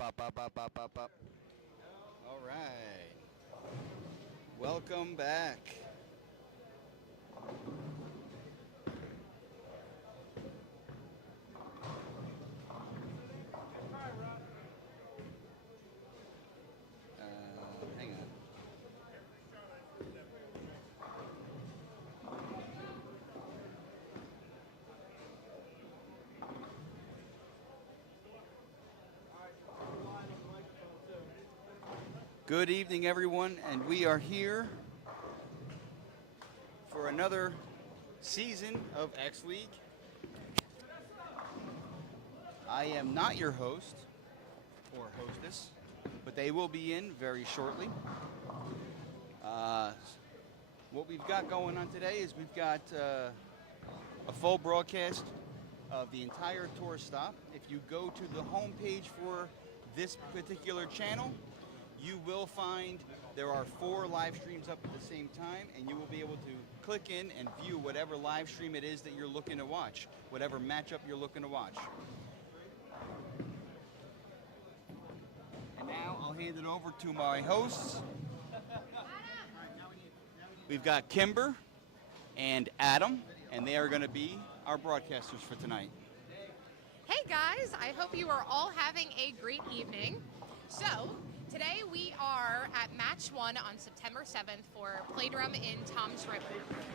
Up. All right. Welcome back. Hang on. Good evening, everyone, and we are here for another season of X League. I am not your host or hostess, but they will be in very shortly. What we've got going on today is we've got a full broadcast of the entire tour stop. If you go to the homepage for this particular channel, you will find there are 4 live streams up at the same time, and you will be able to click in and view whatever live stream it is that you're looking to watch, whatever matchup you're looking to watch. And now I'll hand it over to my hosts. We've got Kimber and Adam, and they are going to be our broadcasters for tonight. Hey guys, I hope you are all having a great evening. So, today we are at match 1 on September 7th for Playdrome in Tom's River.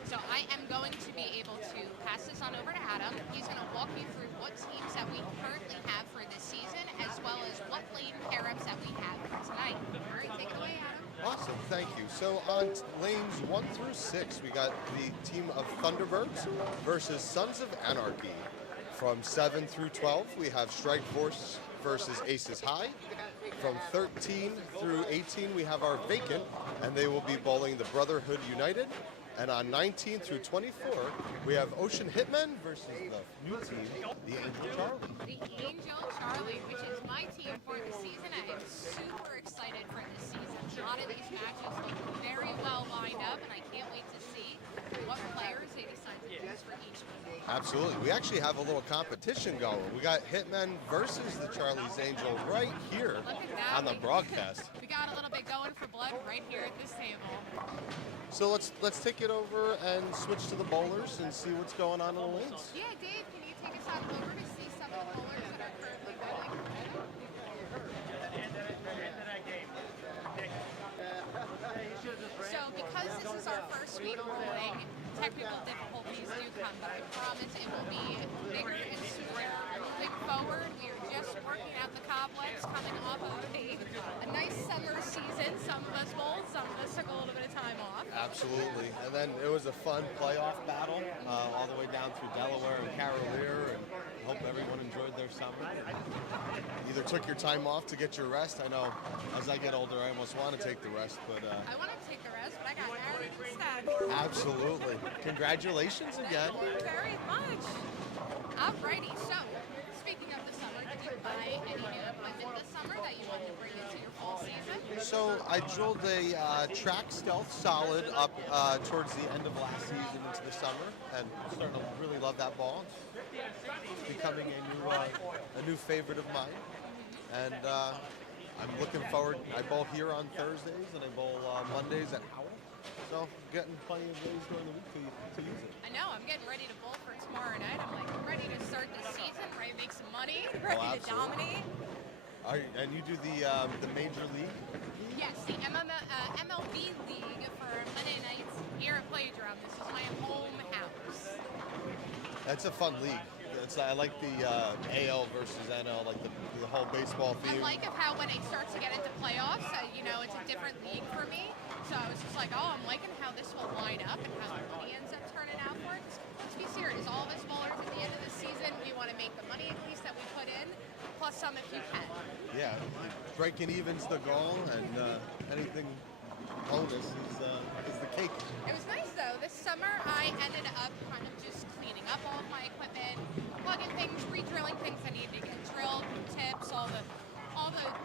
So I am going to be able to pass this on over to Adam. He's going to walk you through what teams that we currently have for this season, as well as what lane pair-ups that we have for tonight. All right, take it away, Adam. Awesome, thank you. So on lanes 1 through 6, we got the team of Thunderbirds versus Sons of Anarchy. From 7 through 12, we have Strike Force versus Aces High. From 13 through 18, we have our Vacant, and they will be bowling the Brotherhood United. And on 19 through 24, we have Ocean Hitmen versus the new team, the Angel Charlie. The Angel Charlie, which is my team for the season. I am super excited for this season. A lot of these matches look very well lined up, and I can't wait to see what players they decide to use for each one. Absolutely. We actually have a little competition going. We got Hitmen versus the Charlie's Angel right here on the broadcast. We got a little bit going for blood right here at this table. So let's take it over and switch to the bowlers and see what's going on in the lanes. Yeah, Dave, can you take us on over to see some of the bowlers that are currently bowling? So because this is our first week bowling, technical difficulties do come, but I promise it will be bigger and smoother. Moving forward, we are just working out the cobwebs coming off of a nice summer season. Some of us bowled, some of us took a little bit of time off. Absolutely. And then it was a fun playoff battle all the way down through Delaware and Carolier, and I hope everyone enjoyed their summer. Either took your time off to get your rest. I know as I get older, I almost want to take the rest, but I want to take the rest, but I got married instead. Absolutely. Congratulations again. Thank you very much. Alrighty, so speaking of the summer, did you buy any new equipment this summer that you want to bring into your fall season? So I drilled a track stealth solid up towards the end of last season into the summer, and I'm starting to really love that ball. It's becoming a new favorite of mine, and I'm looking forward. I bowl here on Thursdays, and I bowl Mondays at Howell. So getting plenty of days during the week to use it. I know, I'm getting ready to bowl for tomorrow night. I'm like ready to start the season, ready to make some money, ready to dominate. And you do the major league? Yes, the MLB League for Monday nights here at Playdrome. This is my home house. That's a fun league. I like the AL versus NL, like the whole baseball theme. I like of how when it starts to get into playoffs, it's a different league for me. So I was just like, oh, I'm liking how this will line up and how the money ends up turning out for it. Let's be serious. All of us bowlers at the end of the season, we want to make the money at least that we put in, plus some if you can. Yeah, breaking even's the goal, and anything bonus is the cake. It was nice though. This summer I ended up kind of just cleaning up all of my equipment, plugging things, re-drilling things I needed to get drilled, tips, all the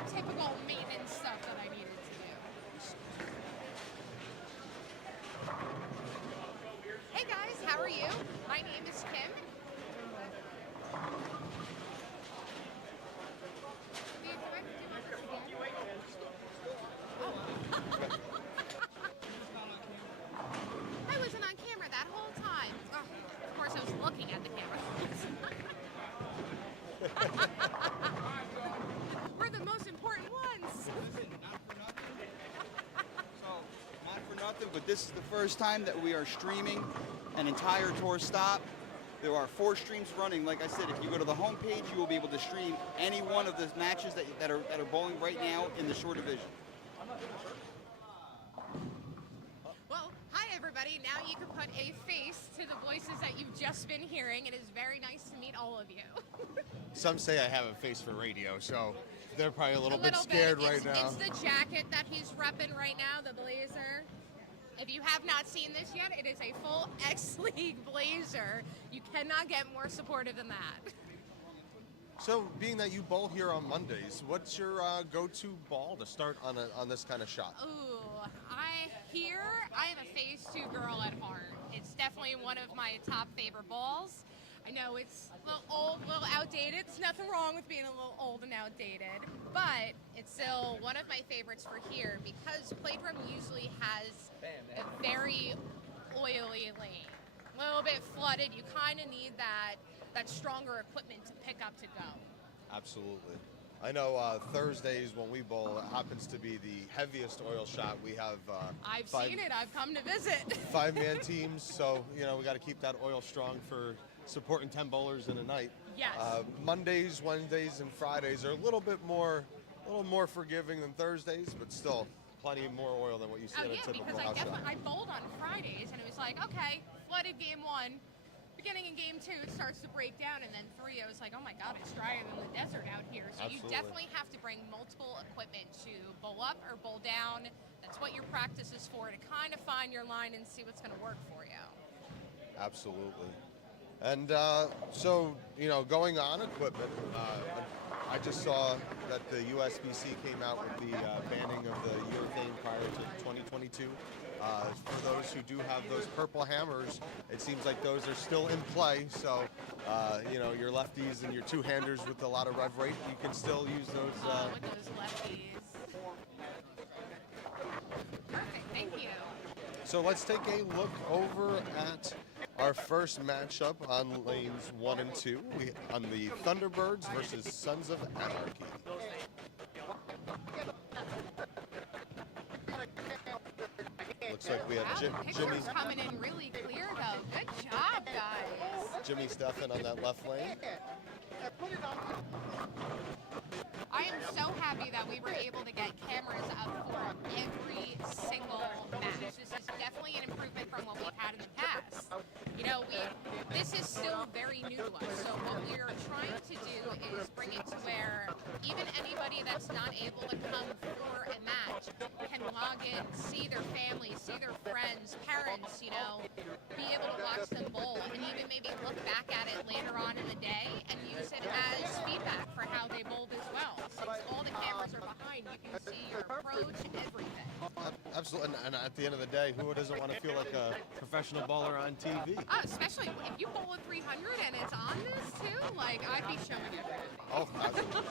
typical maintenance stuff that I needed to do. Hey guys, how are you? My name is Kim. Do you nothing, but this is the first time that we are streaming an entire tour stop. There are 4 streams running. Like I said, if you go to the homepage, you will be able to stream any one of the matches that are bowling right now in the shore division. Well, hi everybody. Now you can put a face to the voices that you've just been hearing. It is very nice to meet all of you. Some say I have a face for radio, so they're probably a little bit scared right now. It's the jacket that he's repping right now, the blazer. If you have not seen this yet, it is a full X-League blazer. You cannot get more supportive than that. So, being that you bowl here on Mondays, what's your go-to ball to start on this kind of shot? Ooh, I am a phase 2 girl at heart. It's definitely one of my top favorite balls. I know it's a little old, a little outdated. There's nothing wrong with being a little old and outdated, but it's still one of my favorites for here because Playdrome usually has a very oily lane. A little bit flooded. You kind of need that stronger equipment to pick up to go. Absolutely. I know Thursdays when we bowl, it happens to be the heaviest oil shot. We have I've seen it. I've come to visit. 5-man teams, so we got to keep that oil strong for supporting 10 bowlers in a night. Yes. Mondays, Wednesdays, and Fridays are a little more forgiving than Thursdays, but still plenty more oil than what you see at a typical house shot. I bowled on Fridays, and it was like, okay, flooded game 1. Beginning in game 2, it starts to break down, and then 3, I was like, oh my god, it's drier than the desert out here. So Absolutely. You definitely have to bring multiple equipment to bowl up or bowl down. That's what your practice is for, to kind of find your line and see what's going to work for you. Absolutely. And so, going on equipment, I just saw that the USBC came out with the banning of the urethane prior to 2022. For those who do have those purple hammers, it seems like those are still in play. So, your lefties and your two-handers with a lot of rev rate, you can still use those. With those lefties. Perfect, thank you. So let's take a look over at our first matchup on lanes 1 and 2. On the Thunderbirds versus Sons of Anarchy. Looks like we have Jimmy. Pictures coming in really clear, though. Good job, guys. Jimmy Stefan on that left lane. I am so happy that we were able to get cameras up for every single match. This is definitely an improvement from what we've had in the past. This is still very new to us. So what we're trying to do is bring it to where even anybody that's not able to come for a match can log in, see their family, see their friends, parents, be able to watch them bowl and even maybe look back at it later on in the day and use it as feedback for how they bowled as well. Since all the cameras are behind, you can see your approach and everything. Absolutely, and at the end of the day, who doesn't want to feel like a professional bowler on TV? Especially if you bowl a 300 and it's on this too, I'd be showing everybody. Oh, absolutely.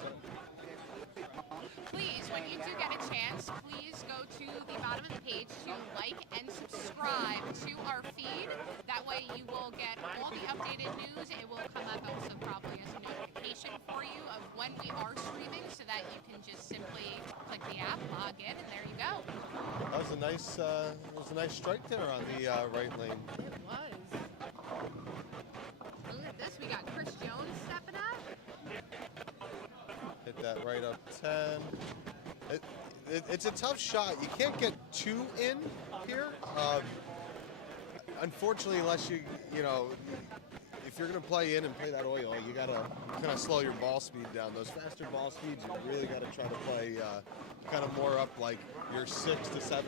Please, when you do get a chance, please go to the bottom of the page to like and subscribe to our feed. That way you will get all the updated news. It will come up also probably as a notification for you of when we are streaming so that you can just simply click the app, log in, and there you go. That was a nice strike there on the right lane. It was. Look at this. We got Chris Jones stepping up. Hit that right up 10. It's a tough shot. You can't get 2 in here. Unfortunately, unless if you're going to play in and play that oil, you got to kind of slow your ball speed down. Those faster ball speeds, you really got to try to play kind of more up like your 6 to 7.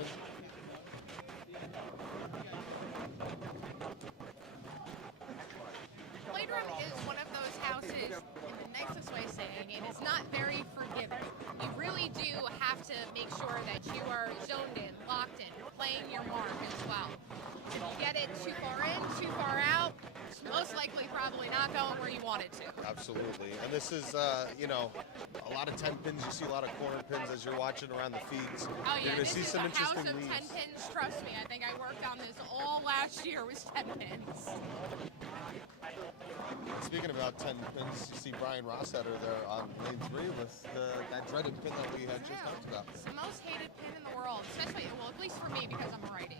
Playdrome is one of those houses, in the nicest way of saying it, it's not very forgiving. You really do have to make sure that you are zoned in, locked in, playing your mark as well. If you get it too far in, too far out, it's most likely probably not going where you want it to. Absolutely. And this is, a lot of 10 pins. You see a lot of corner pins as you're watching around the feeds. Oh yeah, you're going to this see is some a house interesting of 10 leads. pins, trust me. I think I worked on this all last year was 10 pins. Speaking about 10 pins, you see Brian Rossetter there on lane 3 with that dreaded pin that we had just talked about. It's the most hated pin in the world, especially, well, at least for me because I'm righty.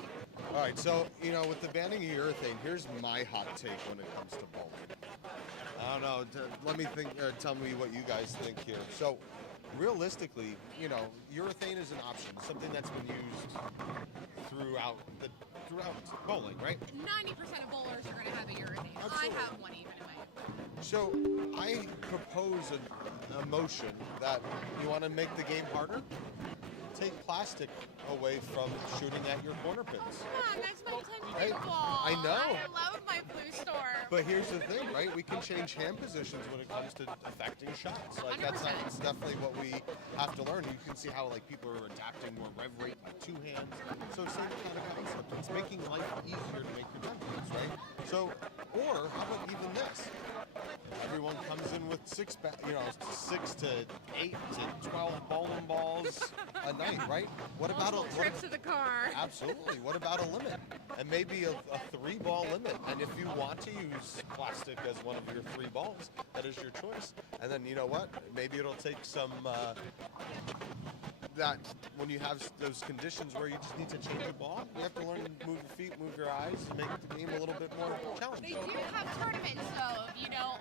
All right, so, with the banning of urethane, here's my hot take when it comes to bowling. I don't know. Let me think. Tell me what you guys think here. So, realistically, urethane is an option, something that's been used throughout bowling, right? 90% of bowlers are going to have a urethane. I Absolutely. have one even in my equipment. So, I propose a motion that you want to make the game harder. Take plastic away from shooting at your corner pins. Come on, that's my 10 Right? ball. I know. I love my blue storm. But here's the thing, right? We can change hand positions when it comes to affecting shots. Like that's 100%. definitely what we have to learn. You can see how people are adapting more rev rate with two hands. So same kind of concept. It's making life easier to make your movements, right? So, or how about even this? Everyone comes in with 6 to 8 to 12 bowling balls a night, right? What about Multiple trips to the car. Absolutely. What about a limit? And maybe a 3-ball limit. And if you want to use plastic as one of your 3 balls, that is your choice. And then you know what? Maybe it'll take some that when you have those conditions where you just need to change the ball, you have to learn to move your feet, move your eyes, and make the game a little bit more They challenging. do have tournaments though,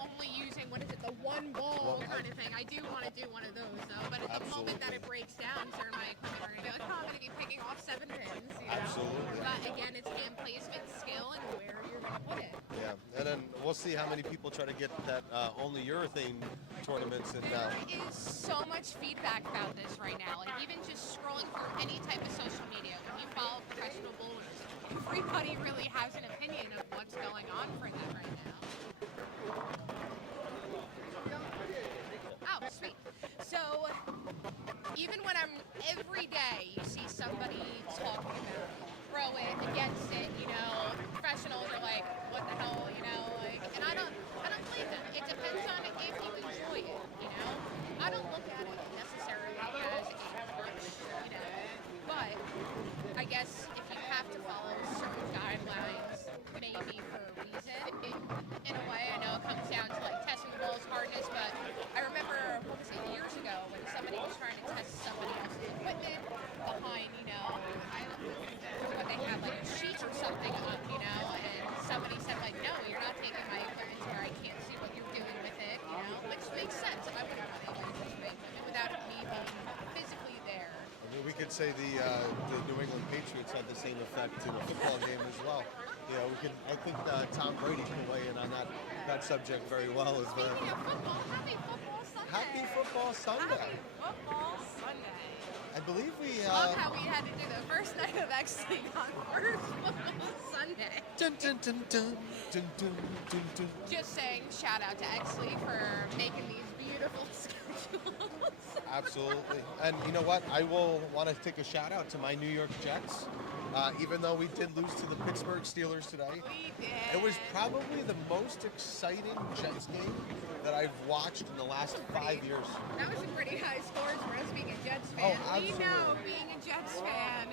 only using, the 1 ball kind of thing. I do want to do one of those though, but at the moment that it breaks down, certain my equipment are going to be like, oh, I'm going to be picking off 7 pins. Absolutely. But again, it's hand placement, skill, and where you're going to put it. Yeah, and then we'll see how many people try to get that only urethane tournaments in now. There is so much feedback about this right now. Like even just scrolling through any type of social media, when you follow professional bowlers, everybody really has an opinion of what's going on for them right now. Oh, sweet. So even when every day you see somebody talking about pro it, against it, professionals are like, what the hell, and I don't blame them. It depends on if you enjoy it, I don't look at it necessarily as a crutch, but I guess if you have to follow certain guidelines, maybe for a reason, in a way, I know it comes down to like testing the ball's hardness, but I remember, years ago when somebody was trying to test somebody else's equipment behind, they have like a sheet or something up, and somebody said like, no, you're not taking my equipment to where I can't see what you're doing with it, which makes sense. I wouldn't want to use my equipment without me being physically there. I mean, we could say the New England Patriots had the same effect in a football game as well. I think Tom Brady can weigh in on that subject very well. Speaking of football, happy football Sunday. Happy football Sunday. Happy football Sunday. I believe we. Love how we had to do the first night of X League on first football Sunday. Dun, dun, dun, dun, dun, dun, dun, dun. Just saying, shout out to X League for making these beautiful schedules. Absolutely. And you know what? I will want to take a shout out to my New York Jets. Even though we did lose to the Pittsburgh Steelers today, We did. it was probably the most exciting Jets game that I've watched in the last 5 years. That was a pretty high scores for us being a Jets Oh, fan. We absolutely. know, being a Jets fan,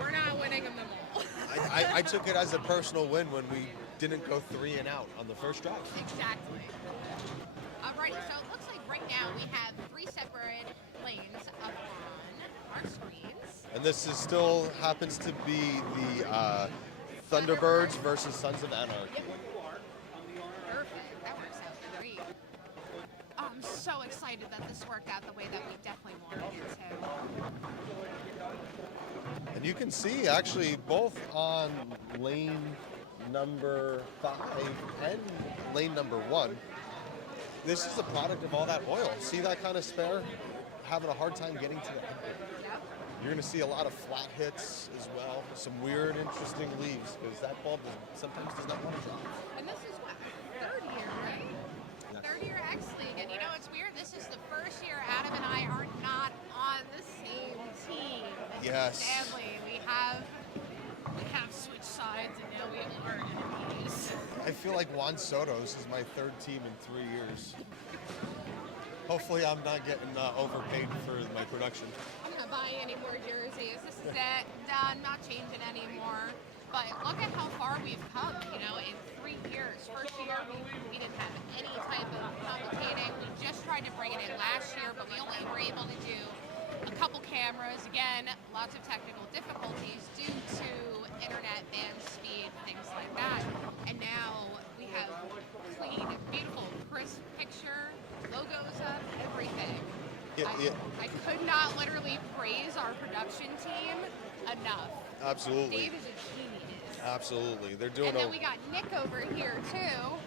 we're not winning them all. I took it as a personal win when we didn't go 3 and out on the first drive. Exactly. Alrighty, so it looks like right now we have 3 separate lanes up on our screens. And this is still happens to be the Thunderbirds versus Sons of Anarchy. Yep. Perfect. That works out great. I'm so excited that this worked out the way that we definitely wanted it to. And you can see actually both on lane number 5 and lane number 1. This is the product of all that oil. See that kind of spare? Having a hard time getting to the end. Yep. You're going to see a lot of flat hits as well. Some weird, interesting leaves because that bulb sometimes does not want to drop. And this is what, 3rd year, right? Yeah. 3rd year X League. And it's weird, this is the first year Adam and I are not on the same team. Yes. Sadly, we have switched sides and now we are enemies. I feel like Juan Soto's is my 3rd team in 3 years. Hopefully I'm not getting overpaid for my production. I'm not buying any more jerseys. This is it. Done. Not changing anymore. But look at how far we've come, in 3 years. First year, we didn't have any type of complicating. We just tried to bring it in last year, but we only were able to do a couple cameras. Again, lots of technical difficulties due to internet band speed, things like that. And now we have clean, beautiful, crisp picture, logos up, everything. I could not literally praise our production team enough. Absolutely. Dave is a genius. Absolutely. They're doing And then we got Nick over here too.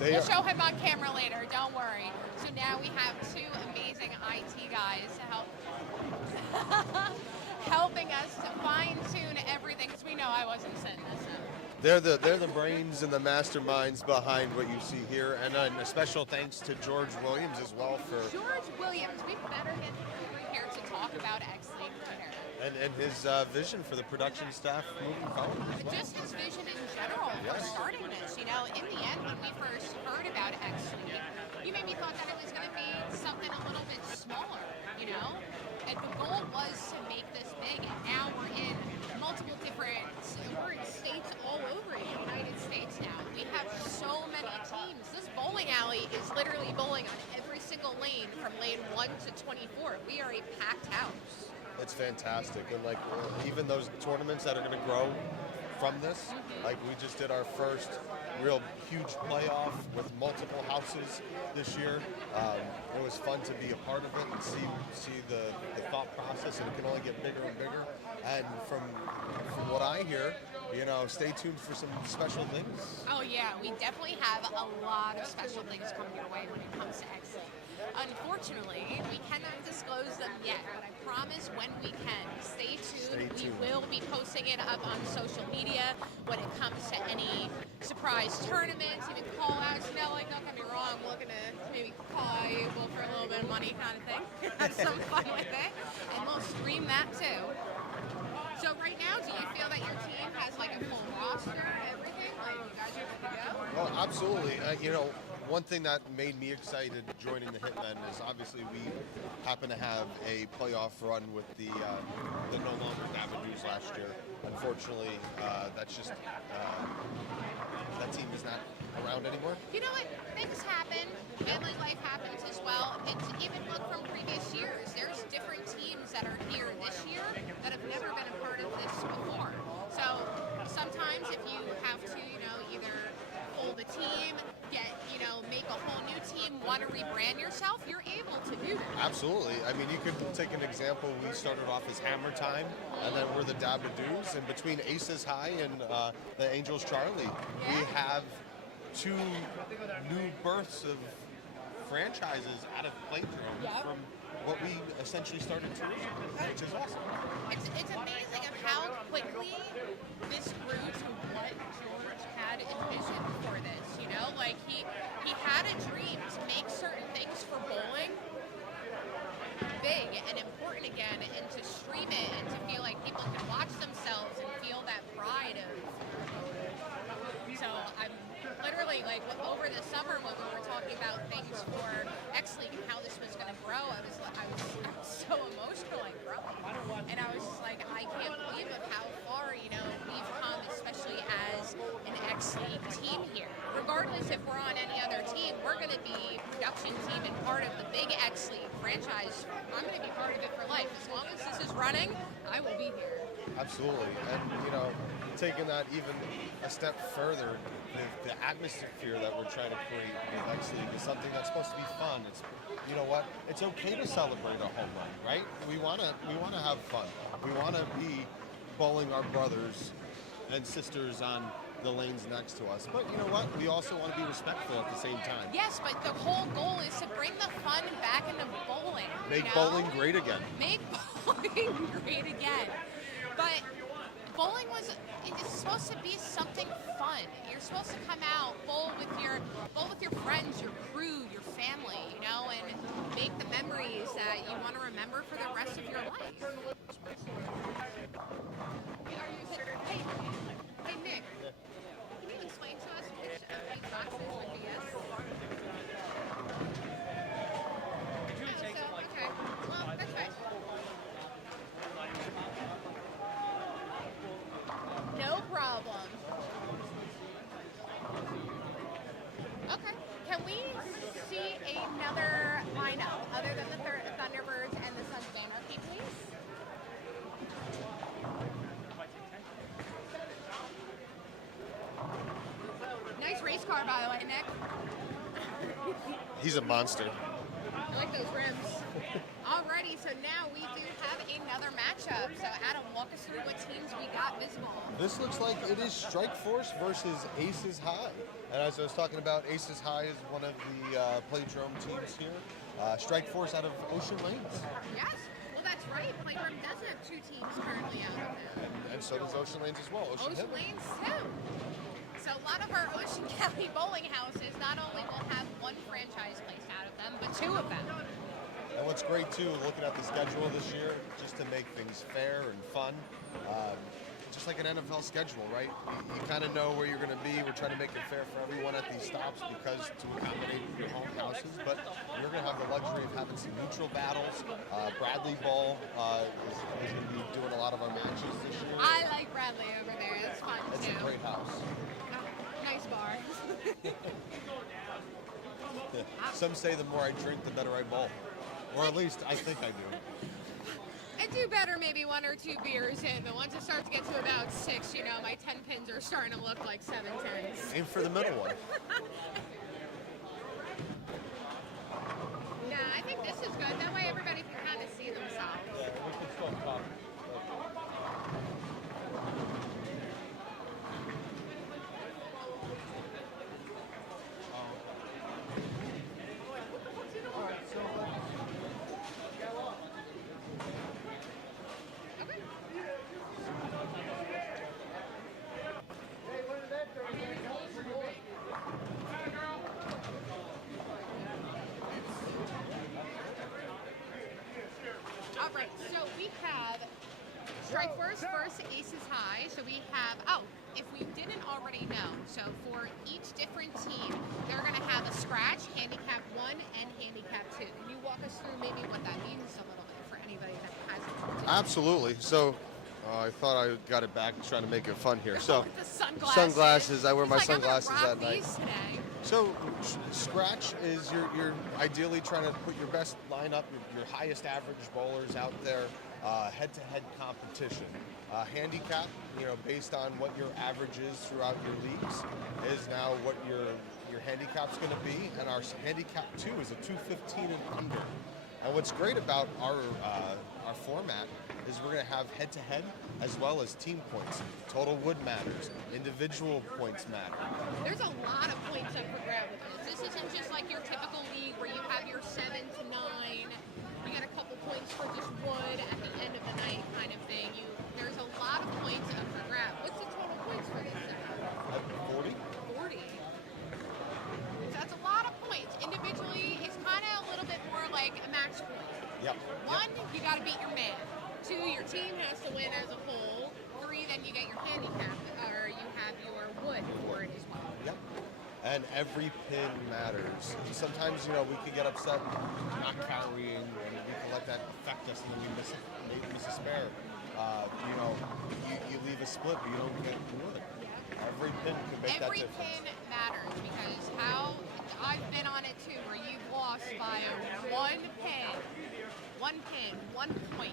They We'll are, show him on camera later, don't worry. So now we have two amazing IT guys to help helping us to fine tune everything, because we know I wasn't setting this up. they're the brains and the masterminds behind what you see here, and a special thanks to George Williams as well for George Williams, we better get over here to talk about X-League Twitter. and his vision for the production staff moving forward as well. Just his vision in general for Yes. starting this. You know, in the end, when we first heard about X-League, you maybe thought that it was going to be something a little bit smaller, you know? And the goal was to make this big, and now we're in multiple different, we're in states all over the United States now. We have so many teams. This bowling alley is literally bowling on every single lane from lane 1 to 24. We are a packed house. It's fantastic, and like even those tournaments that are going to grow from this, like we just did our first real huge playoff with multiple houses this year. It was fun to be a part of it and see the thought process, and it can only get bigger and bigger. And from what I hear, you know, stay tuned for some special things. Oh yeah, we definitely have a lot of special things coming your way when it comes to X-League. Unfortunately, we cannot disclose them yet, but I promise when we can, stay tuned. We will be posting it up on social media when it comes to any surprise tournaments, even call outs. You know, like, don't get me wrong, we're looking to maybe call you for a little bit of money kind of thing. Have some fun with it. And we'll stream that too. So right now, do you feel that your team has like a full roster, everything? Like you guys are good to go? Oh, absolutely. You know, one thing that made me excited joining the Hitmen is obviously we happen to have a playoff run with the no longer Davadoos last year. Unfortunately, that's just that team is not around anymore. You know what? Things happen. Family life happens as well. And to even look from previous years, there's different teams that are here this year that have never been a part of this before. So sometimes if you have to, you know, either fold a team, make a whole new team, want to rebrand yourself, you're able to do that. Absolutely. I mean, you could take an example. We started off as Hammer Time, and then we're the Dabadoos. And between Aces High and the Angels Charlie, we have two new births of franchises out of Playdrome from what we essentially started 2 years ago, which is awesome. It's amazing of how quickly this grew to what George had envisioned for this, you know? Like, he had a dream to make certain things for bowling big and important again, and to stream it and to feel like people can watch themselves and feel that pride of. So I'm literally, like, over the summer when we were talking about things for X-League and how this was going to grow, I was so emotional and growing. And I was just like, I can't believe of how far, you know, we've come, especially as an X-League team here. Regardless if we're on any other team, we're going to be production team and part of the big X-League franchise. I'm going to be part of it for life. As long as this is running, I will be here. Absolutely. And, you know, taking that even a step further, the atmosphere that we're trying to create with X-League is something that's supposed to be fun. It's, you know what? It's okay to celebrate a home run, right? We want to have fun. We want to be bowling our brothers and sisters on the lanes next to us. But you know what? We also want to be respectful at the same time. Yes, but the whole goal is to bring the fun back into bowling. Make you know? bowling great again. Make bowling great again. But bowling it's supposed to be something fun. You're supposed to come out, bowl with your friends, your crew, your family, you know, and make the memories that you want to remember for the rest of your life. Hey Nick, can you explain to us which of these boxes would be yes? Okay, well, that's right. No problem. Okay. Can we see another lineup other than the Thunderbirds and the Sons this car, by the way, Nick? He's a monster. I like those rims. Alrighty, so now we do have another matchup. So Adam, walk us through what teams we got visible. This looks like it is Strike Force versus Aces High. And as I was talking about, Aces High is one of the Playdrome teams here. Strike Force out of Ocean Lanes. Yes, well that's right. Playdrome does have two teams currently out of there. And so does Ocean Lanes as well. Ocean Hitmen. Lanes too. So a lot of our Ocean County bowling houses not only will have one franchise placed out of them, but two of them. And what's great too, looking at the schedule this year, just to make things fair and fun, just like an NFL schedule, right? You kind of know where you're going to be. We're trying to make it fair for everyone at these stops because to accommodate your home houses, but you're going to have the luxury of having some neutral battles. Bradley Ball is going to be doing a lot of our matches this year. I like Bradley over there. It's fun It's too. a great house. Nice bar. Some say the more I drink, the better I bowl. Or at least I think I do. I do better maybe one or two beers in, but once it starts to get to about 6, you know, my 10 pins are starting to look like 7 10s. Aim for the middle one. Yeah, I think this is good. That way everybody can kind of see themselves. Yeah, we can still talk. Alright, so we have Strike Force versus Aces High. So we have, if we didn't already know, so for each different team, they're going to have a scratch, handicap 1, and handicap 2. Can you walk us through maybe what that means a little bit for anybody that hasn't? Absolutely. So I thought I got it back, trying to make it fun here. So With the sunglasses. sunglasses. I wear my He's like, sunglasses I'm gonna at rock night. these today. So scratch is you're ideally trying to put your best lineup, your highest average bowlers out there, head-to-head competition. Handicap, based on what your average is throughout your leagues, is now what your handicap's going to be, and our handicap 2 is a 215 and under. And what's great about our format is we're going to have head-to-head as well as team points. Total wood matters. Individual points matter. There's a lot of points up for grab with this. This isn't just like your typical league where you have your 7 to 9. You get a couple points for just wood at the end of the night kind of thing. There's a lot of points up for grab. What's the total points for this set? 40? 40. So that's a lot of points. Individually, it's kind of a little bit more like a match point. Yep. 1, you got to beat your man. 2, your team has to win as a whole. 3, then you get your handicap, or you have your wood for it as well. Yep. And every pin matters. Sometimes, we could get upset not carrying, and we can let that affect us, and then we miss a spare. You leave a split, but you don't get wood. Every pin can make that Every difference. pin matters because I've been on it too, where you've lost by 1 pin. 1 pin, 1 point,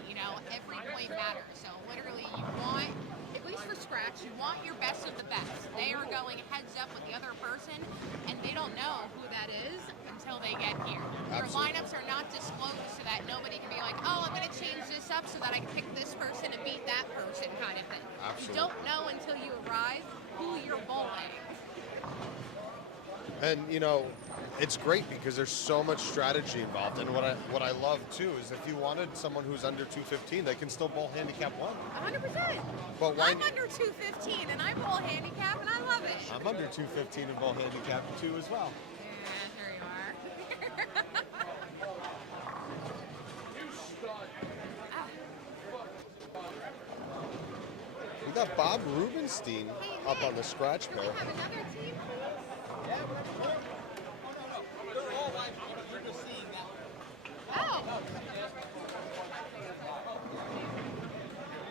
every point matters. So literally you want, at least for scratch, you want your best of the best. They are going heads up with the other person, and they don't know who that is until they get here. Your Absolutely. lineups are not disclosed so that nobody can be like, oh, I'm going to change this up so that I can pick this person and beat that person kind of thing. Absolutely. You don't know until you arrive who you're bowling. And it's great because there's so much strategy involved. And what I love too is if you wanted someone who's under 215, they can still bowl handicap 1. 100%. But why? I'm under 215 and I bowl handicap and I love it. I'm under 215 and bowl handicap 2 as well. Yeah, there you are. We got Bob Rubenstein up on the scratch Can we pair. have another team, please? They're all like, you're just seeing that.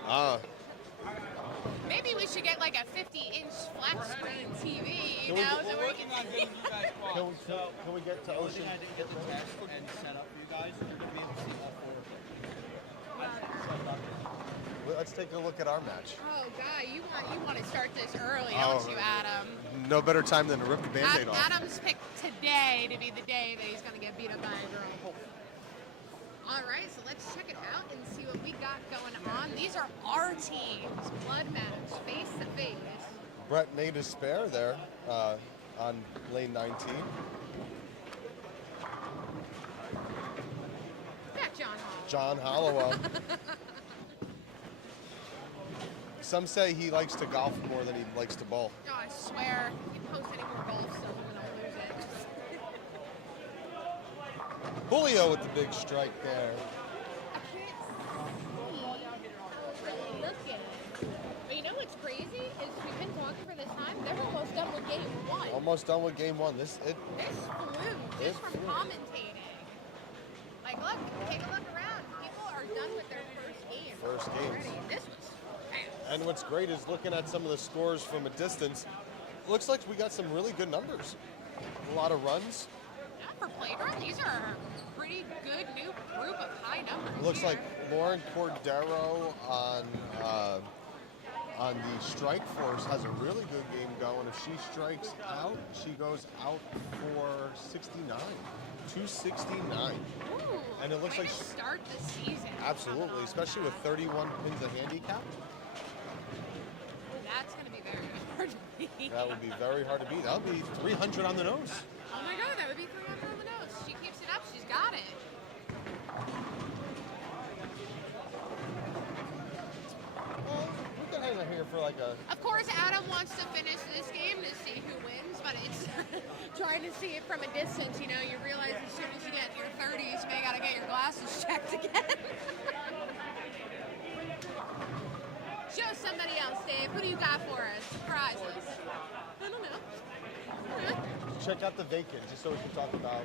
Oh, maybe we should get like a 50-inch flat screen TV, so We're we working can on getting you guys quads. Can we get to One Ocean? thing I didn't get to test and set up for you guys, you're going to be able to see all 4 of them. let's take a look at our match. Oh, God, you want to start this early, Oh. don't you, Adam? No better time than to rip the Band-Aid off. Adam's picked today to be the day that he's going to get beat up by a girl. All right, so let's check it out and see what we got going on. These are our teams. Blood match, face to face. Brett made his spare there on lane 19. Back John Hall. John Hollowell. Some say he likes to golf more than he likes to bowl. Oh, I swear, if you post any more golf stuff, I'm going to lose it. Julio with the big strike there. I can't see how we're looking. But you know what's crazy is we've been talking for this time. They're almost done with game one. Almost done with game one. This flew just from commentating. Like, look, take a look around. People are done with their first game. First games. already. This was fast. And what's great is looking at some of the scores from a distance, looks like we got some really good numbers. A lot of runs. Yeah, for Playdrome, these are a pretty good new group of high numbers. Looks here. like Lauren Cordero on the strike force has a really good game going. If she strikes out, she goes out for 69. 269. Ooh, And it looks way like to start the season. Absolutely, especially with 31 pins of handicap. That's going to be very hard to beat. That would be very hard to beat. That would be 300 on the nose. Oh my god, that would be 300 on the nose. She keeps it up, she's got it. Well, we can hang out here for like a... Of course, Adam wants to finish this game to see who wins, but it's trying to see it from a distance. You know, you realize as soon as you get in your 30s, you may gotta get your glasses checked again. Show somebody else, Dave. Who do you got for us? Surprise us. I don't know. Check out the vacant, just so we can talk about...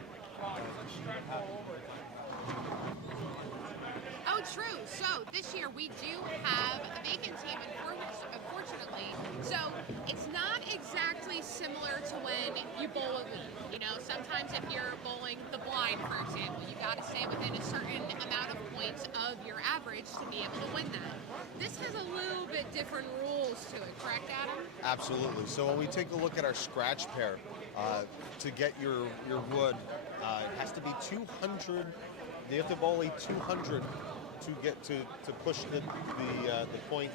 Oh, true. So this year we do have a vacant team, unfortunately. So it's not exactly similar to when you bowl a league. You know, sometimes if you're bowling the blind, for example, you got to stay within a certain amount of points of your average to be able to win that. This has a little bit different rules to it, correct, Adam? Absolutely. So when we take a look at our scratch pair, to get your wood, it has to be 200. You have to bowl a 200 to get to push the point.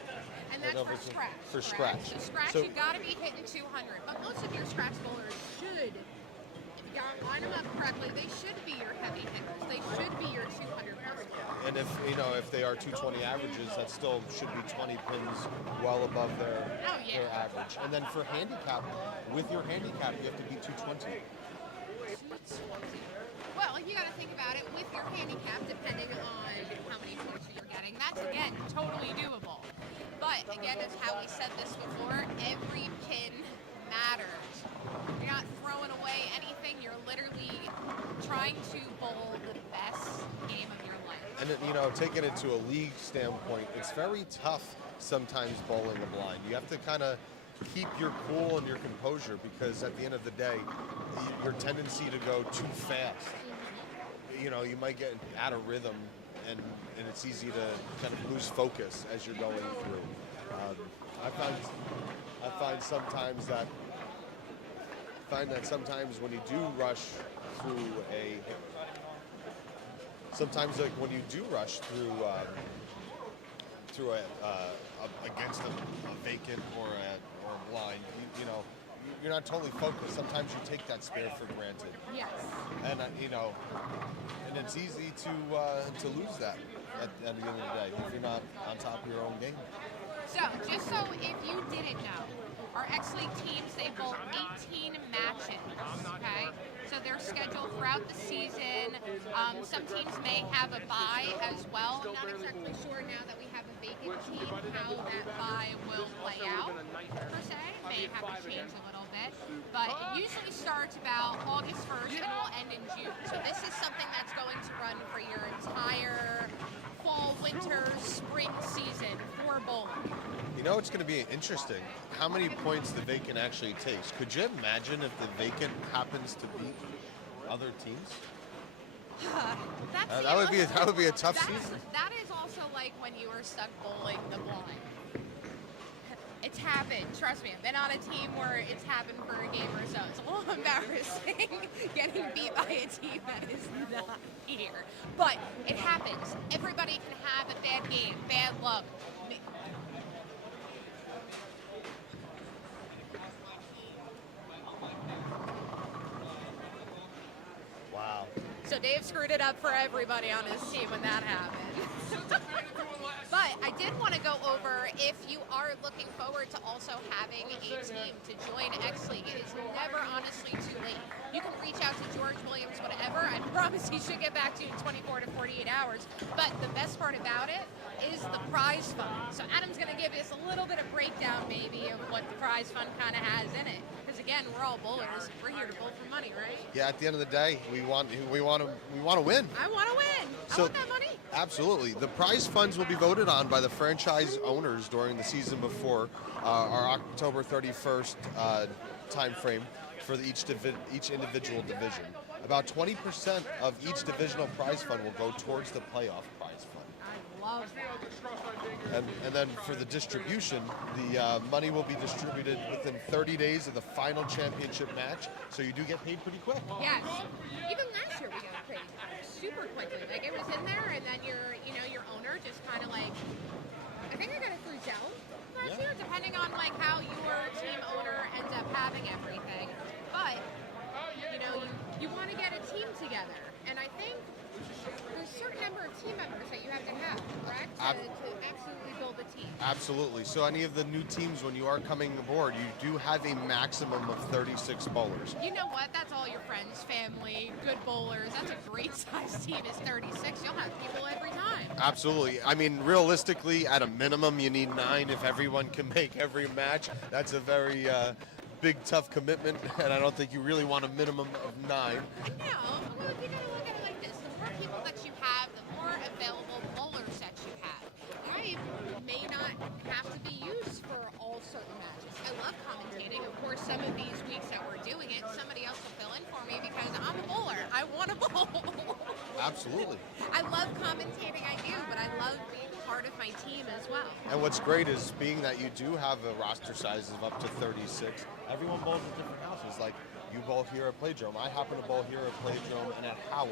And that's over for scratch. For correct? scratch. So scratch, So- you got to be hitting 200. But most of your scratch bowlers should, if you line them up correctly, they should be your heavy hitters. They should be your 200 plus. And if they are 220 averages, that still should be 20 pins well above their average. And then for handicap, with your handicap, you have to be 220. Well, you got to think about it with your handicap, depending on how many points you're getting. That's, again, totally doable. But, again, as how we said this before, every pin matters. You're not throwing away anything. You're literally trying to bowl the best game of your life. And taking it to a league standpoint, it's very tough sometimes bowling a blind. You have to kind of keep your cool and your composure, because at the end of the day, your tendency to go too fast, you might get out of rhythm, and it's easy to kind of lose focus as you're going through. I find sometimes that when you do rush through when you do rush through against a vacant or a blind, you're not totally focused. Sometimes you take that spare for granted. Yes. And and it's easy to lose that at the end of the day if you're not on top of your own game. So, just so if you didn't know, our X-League teams, they bowl 18 matches, okay? So they're scheduled throughout the season. Some teams may have a bye as well. I'm not exactly sure now that we have a vacant team how that bye will play out, per se. May have to change a little bit. But it usually starts about August 1st and will end in June. So this is something that's going to run for your entire fall, winter, spring season for bowling. It's going to be interesting how many points the vacant actually takes. Could you imagine if the vacant happens to beat other teams? That's that would be a tough that's, season. that is also like when you were stuck bowling the blind. It's happened. Trust me, I've been on a team where it's happened for a game or so. It's a little embarrassing getting beat by a team that is not here. But it happens. Everybody can have a bad game, bad luck. Wow. So Dave screwed it up for everybody on his team when that happened. But I did want to go over, if you are looking forward to also having a team to join X League, it is never honestly too late. You can reach out to George Williams, whatever. I promise he should get back to you in 24 to 48 hours. But the best part about it is the prize fund. So Adam's going to give us a little bit of breakdown maybe of what the prize fund kind of has in it. Because again, we're all bowlers. We're here to bowl for money, right? Yeah, at the end of the day, we want to win. I want to win. So- I want that money. Absolutely. The prize funds will be voted on by the franchise owners during the season before our October 31st time frame for each individual division. About 20% of each divisional prize fund will go towards the playoff prize fund. I love that. And then for the distribution, the money will be distributed within 30 days of the final championship match, so you do get paid pretty quick. Yes. Even last year we got paid super quickly. Like it was in there, and then your owner just kind of like, I think I got it through Zelle last year, depending on like how your team owner ends up having everything. But you want to get a team together, and I think there's a certain number of team members that you have to have, correct? To absolutely build a team. Absolutely. So any of the new teams, when you are coming aboard, you do have a maximum of 36 bowlers. You know what? That's all your friends, family, good bowlers. That's a great size team is 36. You'll have people every time. Absolutely. I mean, realistically, at a minimum, you need 9 if everyone can make every match. That's a very big, tough commitment, and I don't think you really want a minimum of 9. No, well, you gotta look at it like this. The more people that you have, the more available bowlers that you have. I may not have to be used for all certain matches. I love commentating. Of course, some of these weeks that we're doing it, somebody else will fill in for me because I'm a bowler. I want to bowl. Absolutely. I love commentating, I do, but I love being part of my team as well. And what's great is being that you do have a roster size of up to 36, everyone bowls at different houses. Like, you bowl here at Playdrome. I happen to bowl here at Playdrome and at Howell.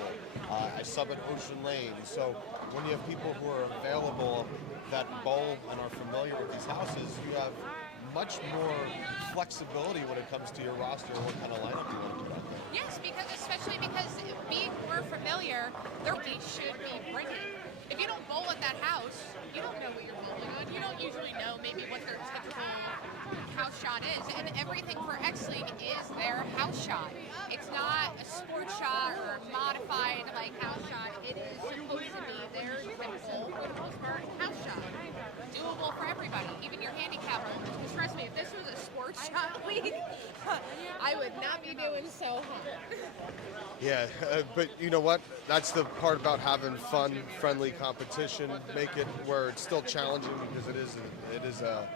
I sub at Ocean Lane. So when you have people who are available that bowl and are familiar with these houses, you have much more flexibility when it comes to your roster and what kind of lineup you want to put out there. Yes, especially because being more familiar, they should be bringing. If you don't bowl at that house, you don't know what you're bowling on. You don't usually know maybe what their typical house shot is, and everything for X League is their house shot. It's not a sports shot or a modified like house shot. It is supposed to be their typical, for the most part, house shot. Doable for everybody, even your handicap holders. Because trust me, if this was a sports shot league, I would not be doing so hot. Yeah, but you know what? That's the part about having fun, friendly competition. Make it where it's still challenging because it is a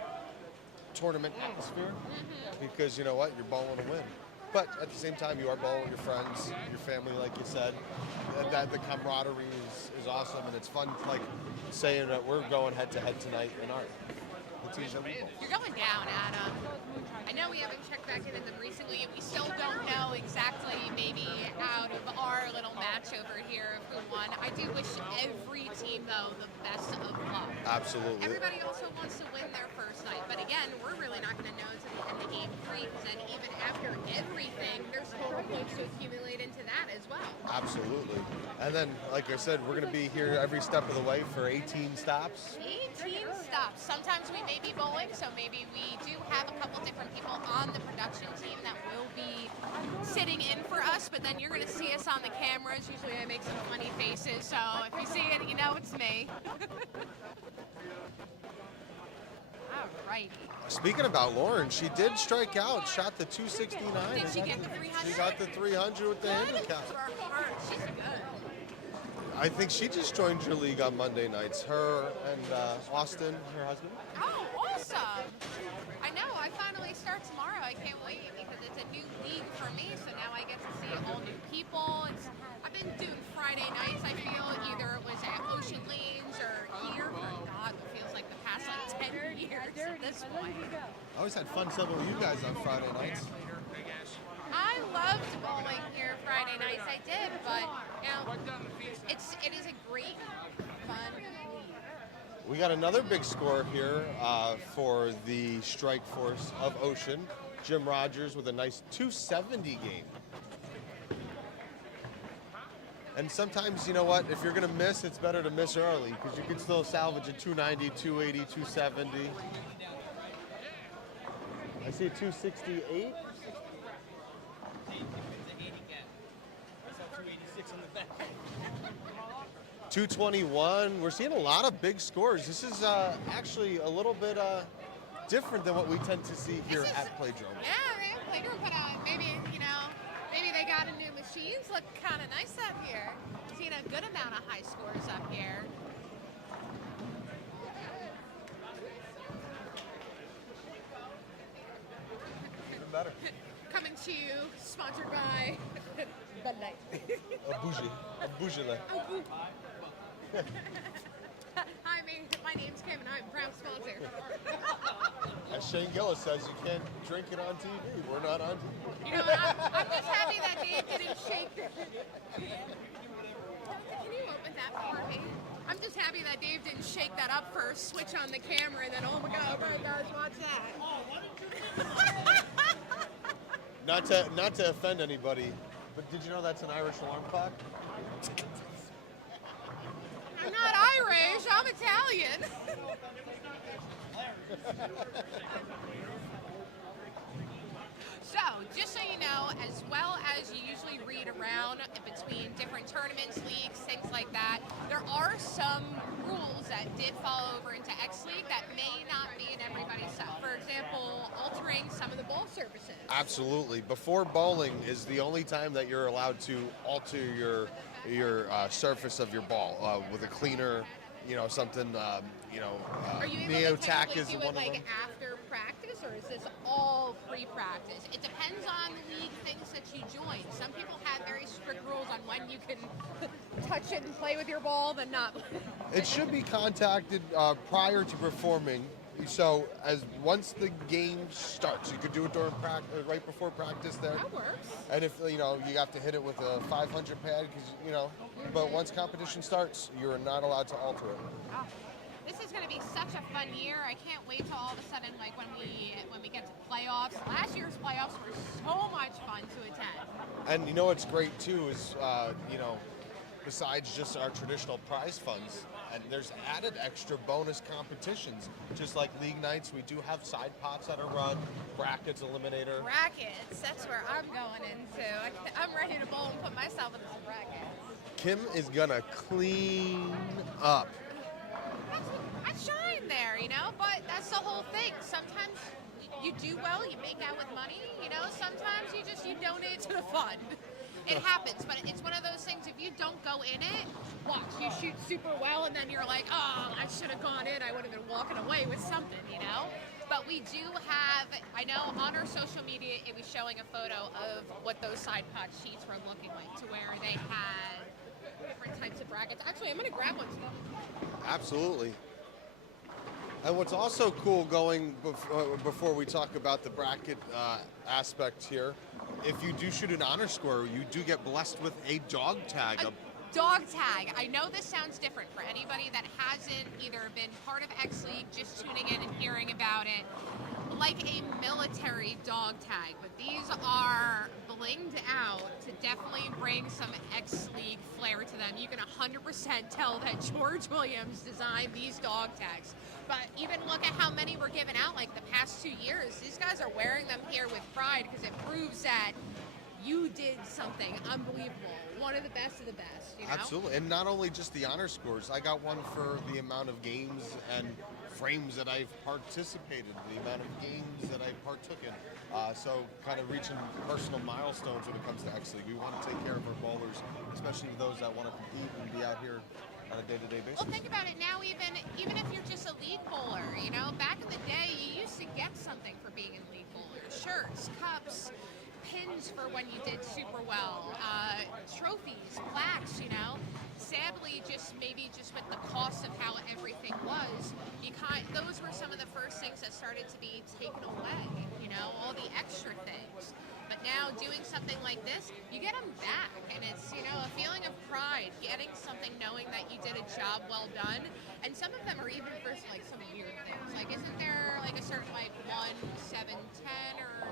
tournament atmosphere. Because you know what? You're bowling to win. But at the same time, you are bowling with your friends, your family, like you said. That the camaraderie is awesome, and it's fun. Like saying that we're going head to head tonight in our teams that we bowl. You're going down, Adam. I know we haven't checked back in them recently, and we still don't know exactly maybe out of our little match over here who won. I do wish every team, though, the best of luck. Absolutely. Everybody also wants to win their first night, but again, we're really not going to know until the end of game 3, because then even after everything, there's total points to accumulate into that as well. Absolutely. And then, like I said, we're going to be here every step of the way for 18 stops. 18 stops. Sometimes we may be bowling, so maybe we do have a couple different people on the production team that will be sitting in for us, but then you're going to see us on the cameras. Usually I make some funny faces, so if you see it, you know it's me. Alrighty. Speaking about Lauren, she did strike out, shot the 269. Did she get the 300? She got the 300 with the handicap. To our heart. She's good. I think she just joined your league on Monday nights. Her and Austin, her husband. Oh, awesome! I know. I finally start tomorrow. I can't wait because it's a new league for me. So now I get to see all new people. I've been doing Friday nights. I feel either it was at Ocean Lanes or here. For God, it feels like the past like 10 years at this point. I always had fun subbing with you guys on Friday nights. I loved bowling here Friday nights. I did, but you know, it is a great, fun league. We got another big score here for the Strike Force of Ocean. Jim Rogers with a nice 270 game. And sometimes, you know what, if you're going to miss, it's better to miss early because you can still salvage a 290, 280, 270. I see a 268. 221. We're seeing a lot of big scores. This is actually a little bit different than what we tend to see here at Playdrome. Yeah, right. Playdrome put out maybe they got a new machines. Look kind of nice up here. Seeing a good amount of high scores up here. Even better. Coming to you, sponsored by Bud Light. A Beaujolais. Hi, my name's Kim and I'm a proud sponsor. As Shane Gillis says, you can't drink it on TV. We're not on TV. You know what? I'm just happy that Dave didn't shake it. Can you open that for me? I'm just happy that Dave didn't shake that up first, switch on the camera, and then, oh my God, guys, watch that. Not to offend anybody, but did you know that's an Irish alarm clock? I'm not Irish, I'm Italian. So, just so you know, as well as you usually read around between different tournaments, leagues, things like that, there are some rules that did fall over into X League that may not be in everybody's set. For example, altering some of the ball surfaces. Absolutely. Before bowling is the only time that you're allowed to alter your surface of your ball with a cleaner, something. Are you able Neo-tack to is do one it of like them. after practice, or is this all pre-practice? It depends on the league things that you join. Some people have very strict rules on when you can touch it and play with your ball, then not. It should be contacted prior to performing. So once the game starts, you could do it during right before practice there. That works. And if you have to hit it with a 500 pad, because but once competition starts, you're not allowed to alter it. Oh, this is going to be such a fun year. I can't wait till all of a sudden, like when we get to playoffs. Last year's playoffs were so much fun to attend. And what's great too is besides just our traditional prize funds, and there's added extra bonus competitions. Just like league nights, we do have side pots that are run, brackets, eliminator. Brackets, that's where I'm going into. I'm ready to bowl and put myself into some brackets. Kim is gonna clean up. I shine there, but that's the whole thing. Sometimes you do well, you make out with money, sometimes you donate to the fund. It happens, but it's one of those things, if you don't go in it, watch, you shoot super well, and then you're like, oh, I should have gone in, I would have been walking away with something, But we do have, I know on our social media, it was showing a photo of what those side pot sheets were looking like, to where they had different types of brackets. Actually, I'm going to grab one too. Absolutely. And what's also cool going before we talk about the bracket aspect here, if you do shoot an honor score, you do get blessed with a dog tag. Dog tag. I know this sounds different for anybody that hasn't either been part of X League, just tuning in and hearing about it, like a military dog tag, but these are blinged out to definitely bring some X League flair to them. You can 100% tell that George Williams designed these dog tags. But even look at how many were given out like the past 2 years. These guys are wearing them here with pride because it proves that you did something unbelievable. One of the best of the best, Absolutely. And not only just the honor scores. I got one for the amount of games and frames that I've participated, the amount of games that I partook in. So kind of reaching personal milestones when it comes to X League. We want to take care of our bowlers, especially those that want to compete and be out here on a day-to-day basis. Well, think about it now. Even if you're just a league bowler, you know, back in the day, you used to get something for being a league bowler: shirts, cups, pins for when you did super well, trophies, plaques. You know, sadly, just with the cost of how everything was, those were some of the first things that started to be taken away. You know, all the extra things. But now doing something like this, you get them back, and it's, you know, a feeling of pride, getting something, knowing that you did a job well done. And some of them are even for like some weird things. Like, isn't there like a certain like 1, 7, 10 or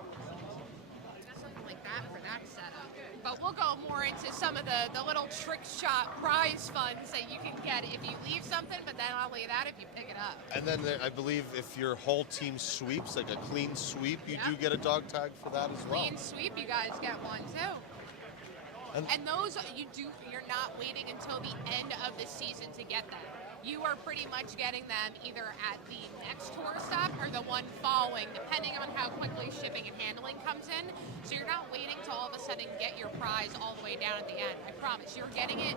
something like that for that setup? But we'll go more into some of the little trick shot prize funds that you can get if you leave something, but then not only that, if you pick it up. And then I believe if your whole team sweeps, like a clean sweep, you do get a dog tag for that as well. Clean sweep, you guys get one too. And those you're not waiting until the end of the season to get them. You are pretty much getting them either at the next tour stop or the one following, depending on how quickly shipping and handling comes in. So you're not waiting to all of a sudden get your prize all the way down at the end. I promise, you're getting it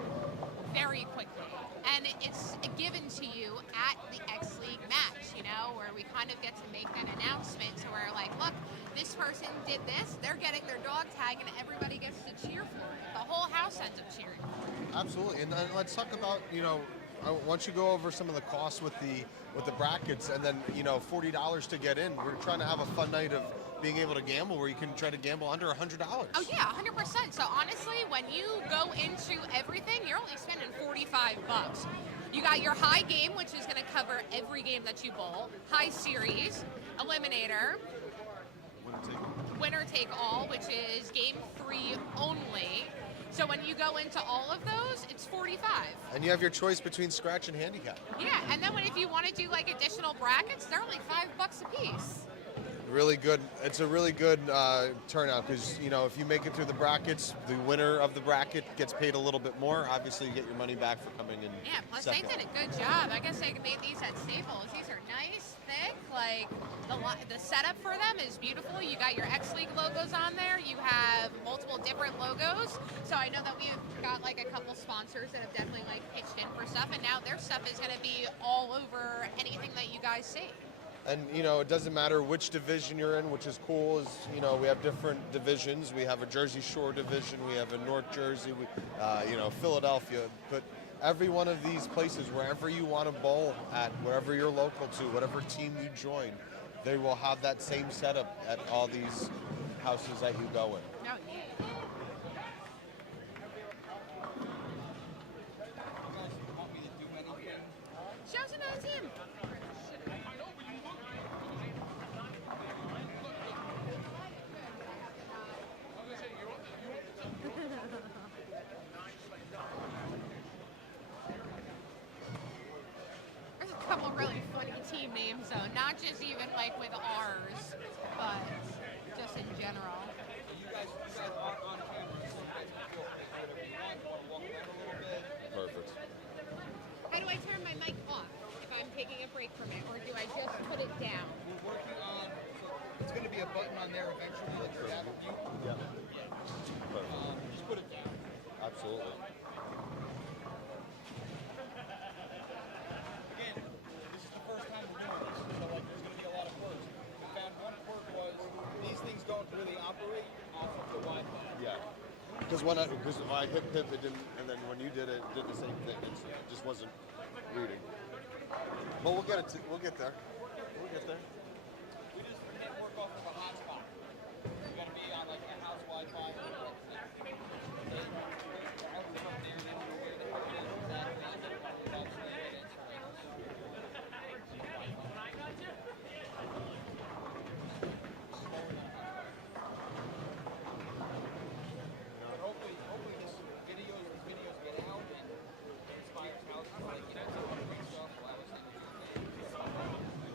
very quickly. And it's given to you at the X League match, you know, where we kind of get to make that announcement to where, like, look, this person did this, they're getting their dog tag, and everybody gets to cheer for it. The whole house ends up cheering for it. Absolutely. And then let's talk about, you know, once you go over some of the costs with the brackets, and then, you know, $40 to get in, we're trying to have a fun night of being able to gamble where you can try to gamble under $100. Oh yeah, 100%. So honestly, when you go into everything, you're only spending $45. You got your high game, which is going to cover every game that you bowl, high series, eliminator, winner take all, which is game 3 only. So when you go into all of those, it's $45. And you have your choice between scratch and handicap. Yeah, and then if you want to do like additional brackets, they're only $5 a piece. Really good. It's a really good turnout because, you know, if you make it through the brackets, the winner of the bracket gets paid a little bit more. Obviously, you get your money back for coming in. Yeah, plus second. they did a good job. I guess they made these at Staples. These are nice, thick. Like the setup for them is beautiful. You got your X League logos on there. You have multiple different logos. So I know that we've got like a couple sponsors that have definitely like pitched in for stuff, and now their stuff is going to be all over anything that you guys see. And, you know, it doesn't matter which division you're in, which is cool, is, you know, we have different divisions. We have a Jersey Shore division, we have a North Jersey, you know, Philadelphia. But every one of these places, wherever you want to bowl at, wherever you're local to, whatever team you join, they will have that same setup at all these houses that you go in. Oh, yeah. Shows another team. There's a couple really funny team names though, not just even like with ours, but just in general. Perfect. How do I turn my mic off if I'm taking a break from it, or do I just put it down? We're working on, it's going to be a button on there eventually that you have mute. Yeah. Perfect. Just put it down. Absolutely. Again, this is the first time we're doing this, so like there's going to be a lot of quirks. We found one quirk was these things don't really operate off of the Wi-Fi. Yeah. Because when I hit pip, it didn't, and then when you did it, it did the same thing. It just wasn't reading. But we'll get it. We'll get there. We'll get there. We just can't work off of a hotspot. You got to be on like in-house Wi-Fi. Hopefully these videos get out and inspires houses like, you know, some of the stuff while I was in the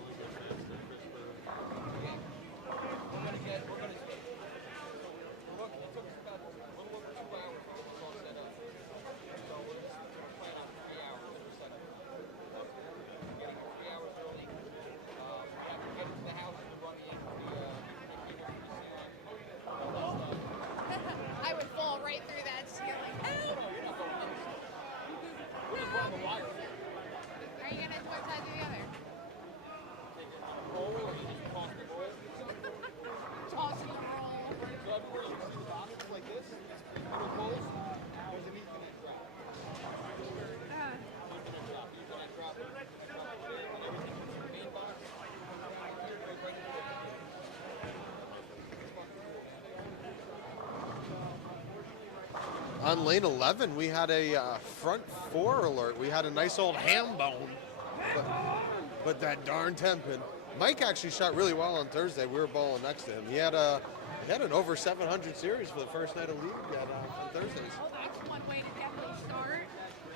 On lane 11, we had a front four alert. We had a nice old ham bone, but that darn 10-pin. Mike actually shot really well on Thursday. We were bowling next to him. He had an over 700 series for the first night of league on Thursdays. Oh, that's one way to get the start.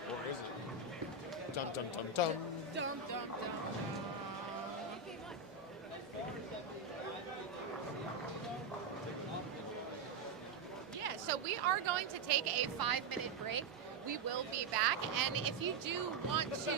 Or is it? Dum dum dum dum. Dum, dum, dum. Yeah, so we are going to take a 5-minute break. We will be back, and if you do want to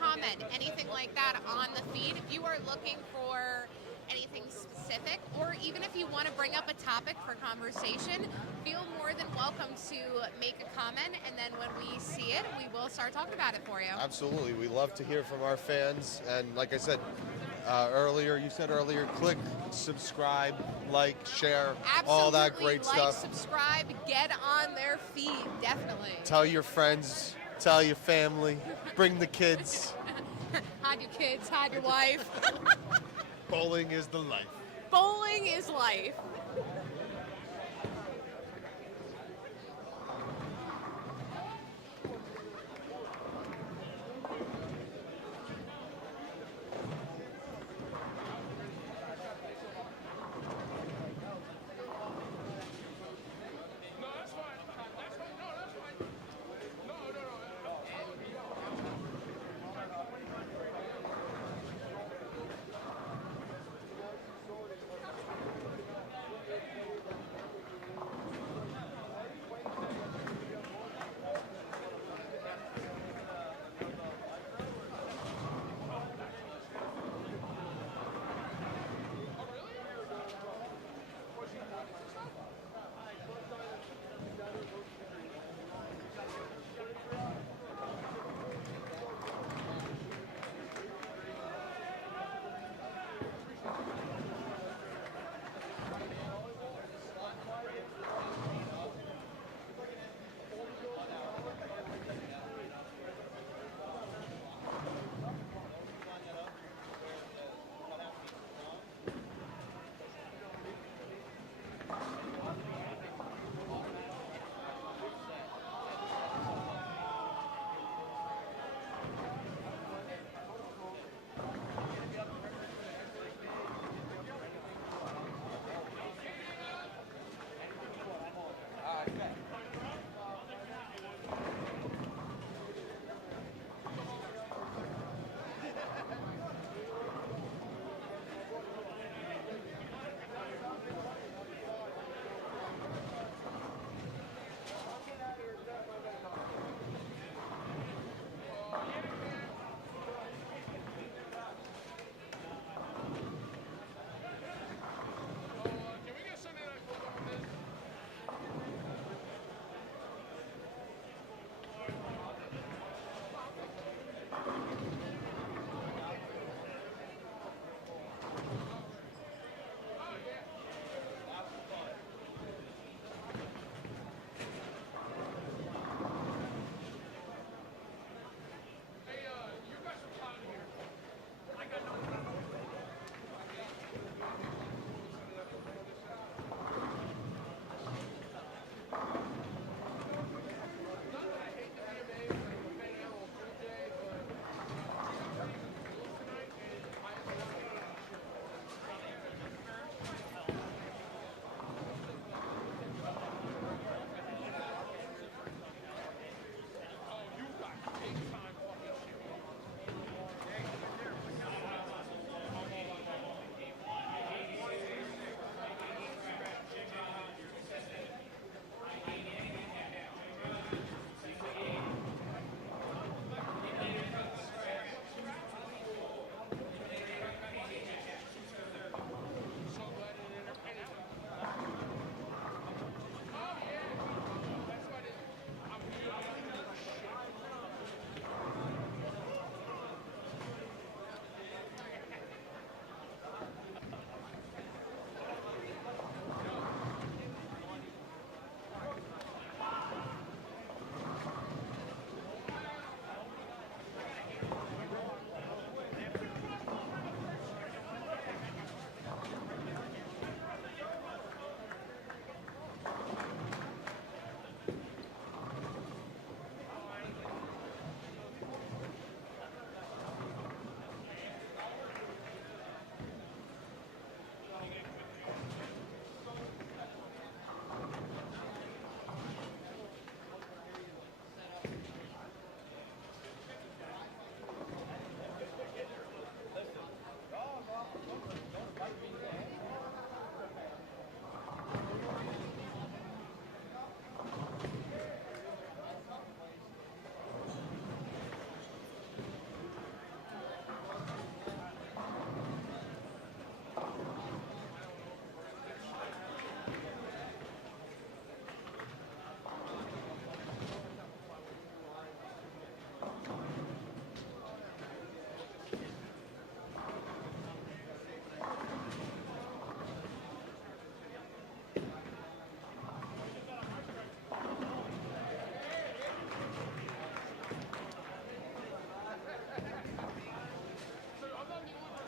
comment anything like that on the feed, if you are looking for anything specific, or even if you want to bring up a topic for conversation, feel more than welcome to make a comment, and then when we see it, we will start talking about it for you. Absolutely. We love to hear from our fans. And like I said you said earlier, click, subscribe, like, share, all that great stuff. Subscribe, get on their feed, definitely. Tell your friends, tell your family, bring the kids. Hide your kids, hide your wife. Bowling is the life. Bowling is life.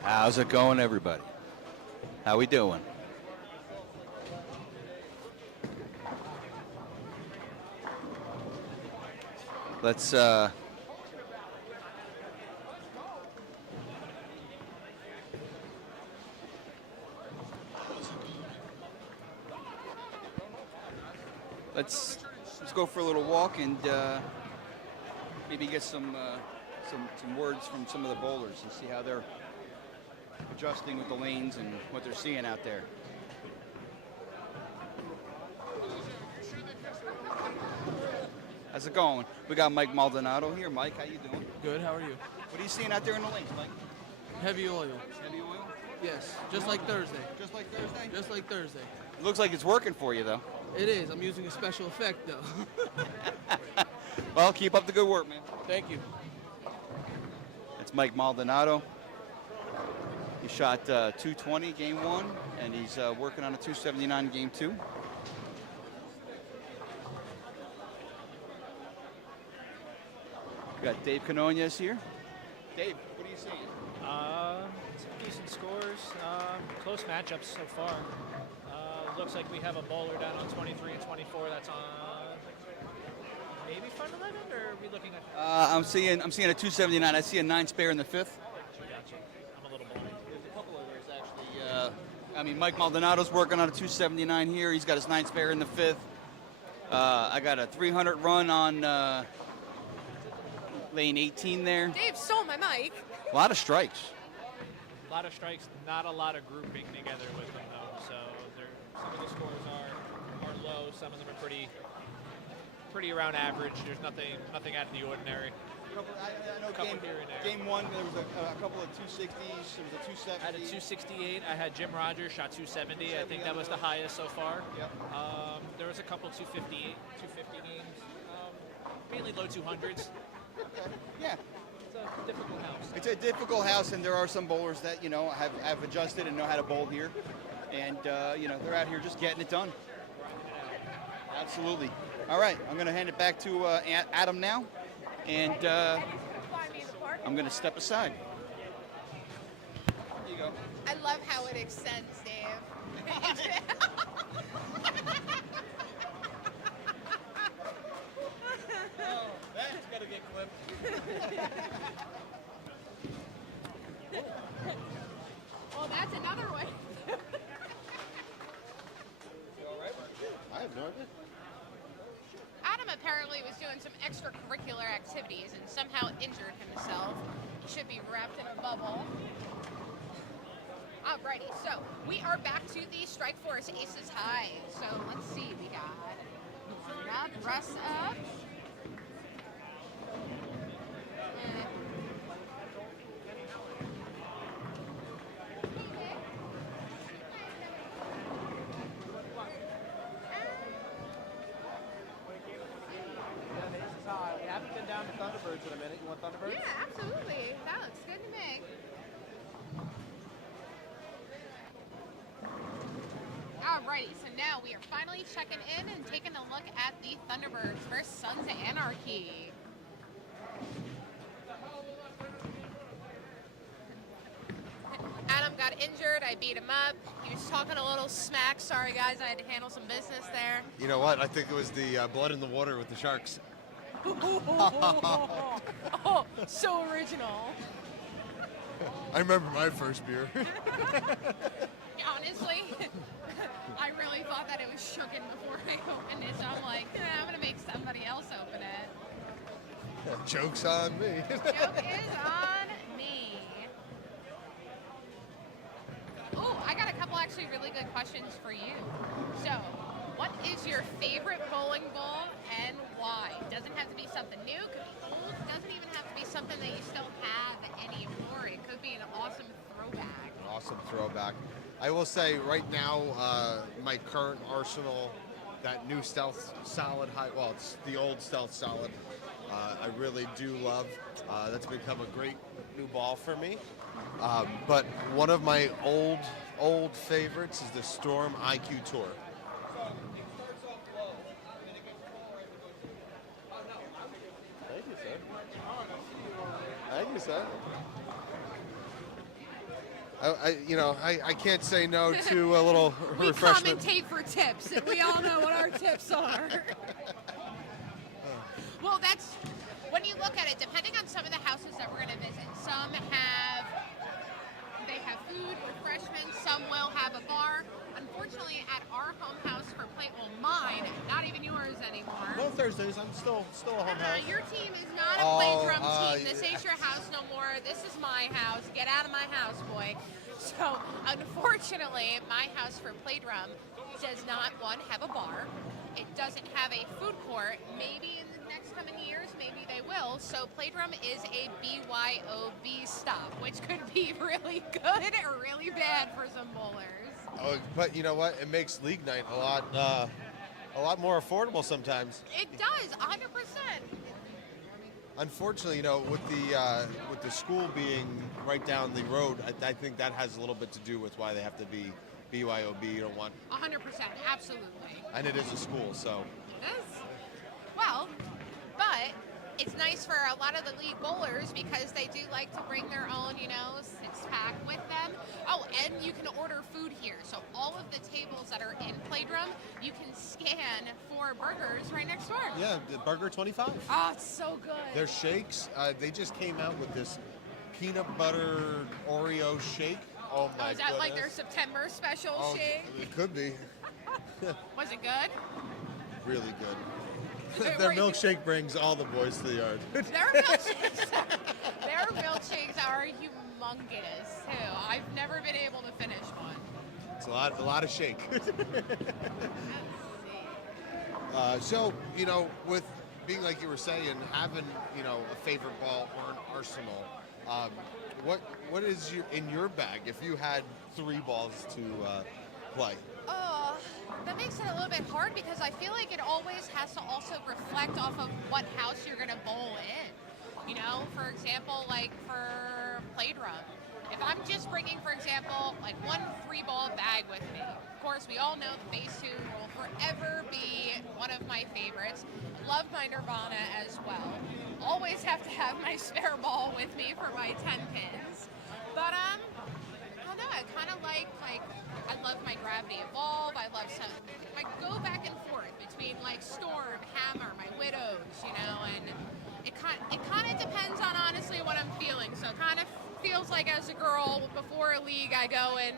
How's it going, everybody? How we doing? Let's let's go for a little walk and maybe get some words from some of the bowlers and see how they're adjusting with the lanes and what they're seeing out there. How's it going? We got Mike Maldonado here. Mike, how you doing? Good, how are you? What are you seeing out there in the lanes, Mike? Heavy oil. Heavy oil? Yes, just like Thursday. Just like Thursday? Just like Thursday. Looks like it's working for you, though. It is. I'm using a special effect, though. Well, keep up the good work, man. Thank you. It's Mike Maldonado. He shot 220 game 1, and he's working on a 279 game 2. We got Dave Canonias here. Dave, what are you seeing? Some decent scores, close matchups so far. Looks like we have a bowler down on 23 and 24. That's on maybe front 11, or are we looking at? I'm seeing a 279. I see a 9 spare in the 5th. Gotcha. I'm a little blind. There's a couple others actually. Mike Maldonado's working on a 279 here. He's got his 9 spare in the 5th. I got a 300 run on lane 18 there. Dave stole my mic. A lot of strikes. A lot of strikes, not a lot of grouping together with them though. So some of the scores are low. Some of them are pretty around average. There's nothing out of the ordinary. I know Couple here and there. game 1, there was a couple of 260s. There was a 270. I had a 268. I had Jim Rogers shot 270. I think that was the highest so far. Yep. There was a couple 250 games, mainly low 200s. Yeah. It's a difficult house. It's a difficult house, and there are some bowlers that have adjusted and know how to bowl here, and they're out here just getting it done. Absolutely. All right, I'm going to hand it back to Adam now, and I'm going to step aside. There you go. I love how it extends, Dave. That's got to get clipped. Well, that's another one. I have no idea. Adam apparently was doing some extracurricular activities and somehow injured himself. He should be wrapped in a bubble. Alrighty, so we are back to the Strike Force Aces High. So let's see, we got Russ up. We haven't been down to Thunderbirds in a minute. You want Thunderbirds? Yeah, absolutely. That looks good to me. Alrighty, so now we are finally checking in and taking a look at the Thunderbirds versus Sons of Anarchy. Adam got injured. I beat him up. He was talking a little smack. Sorry, guys. I had to handle some business there. You know what? I think it was the blood in the water with the sharks. Oh, so original. I remember my first beer. Honestly, I really thought that it was shooken before I opened it, so I'm like, I'm going to make somebody else open it. Joke's on me. Joke is on me. Oh, I got a couple actually really good questions for you. So, what is your favorite bowling ball and why? Doesn't have to be something new, could be old, doesn't even have to be something that you still have anymore. It could be an awesome throwback. Awesome throwback. I will say right now, my current arsenal, that new Stealth Solid high, well, it's the old Stealth Solid, I really do love. That's become a great new ball for me. But one of my old favorites is the Storm IQ Tour. Thank you, sir. Thank you, sir. I can't say no to a little We refreshment. commentate for tips, and we all know what our tips are. Well, that's when you look at it. Depending on some of the houses that we're going to visit, they have food, refreshments. Some will have a bar. Unfortunately, at our home house for mine, not even yours anymore. No Thursdays. I'm still a home house. Your team is not a Playdrome team. This ain't your house no more. This is my house. Get out of my house, boy. So, unfortunately, my house for Playdrome does not, one, have a bar. It doesn't have a food court. Maybe in the next coming years, maybe they will. So, Playdrome is a BYOB stop, which could be really good or really bad for some bowlers. Oh, but you know what? It makes league night a lot more affordable sometimes. It does, 100%. Unfortunately, with the school being right down the road, I think that has a little bit to do with why they have to be BYOB. You don't want 100%, absolutely. And it is a school, so. It is. Well, but it's nice for a lot of the league bowlers because they do like to bring their own, six-pack with them. Oh, and you can order food here. So all of the tables that are in Playdrome, you can scan for burgers right next door. Yeah, the burger 25. Oh, it's so good. Their shakes, they just came out with this peanut butter Oreo shake. Oh my is that goodness. like their September special shake? It could be. Was it good? Really good. Their milkshake brings all the boys to the yard. Their milkshakes are humongous too. I've never been able to finish one. It's a lot of shake. So, with being like you were saying, having, a favorite ball or an arsenal, what is in your bag if you had 3 balls to play? That makes it a little bit hard because I feel like it always has to also reflect off of what house you're going to bowl in. For example, like for Playdrome. If I'm just bringing, for example, like one 3-ball bag with me, of course, we all know the base tune will forever be one of my favorites. Love my Nirvana as well. Always have to have my spare ball with me for my 10 pins. But, I don't know, I kind of like I love my Gravity Evolve. I go back and forth between like Storm, Hammer, my Widows, and it kind of depends on honestly what I'm feeling. So it kind of feels like as a girl before a league I go in,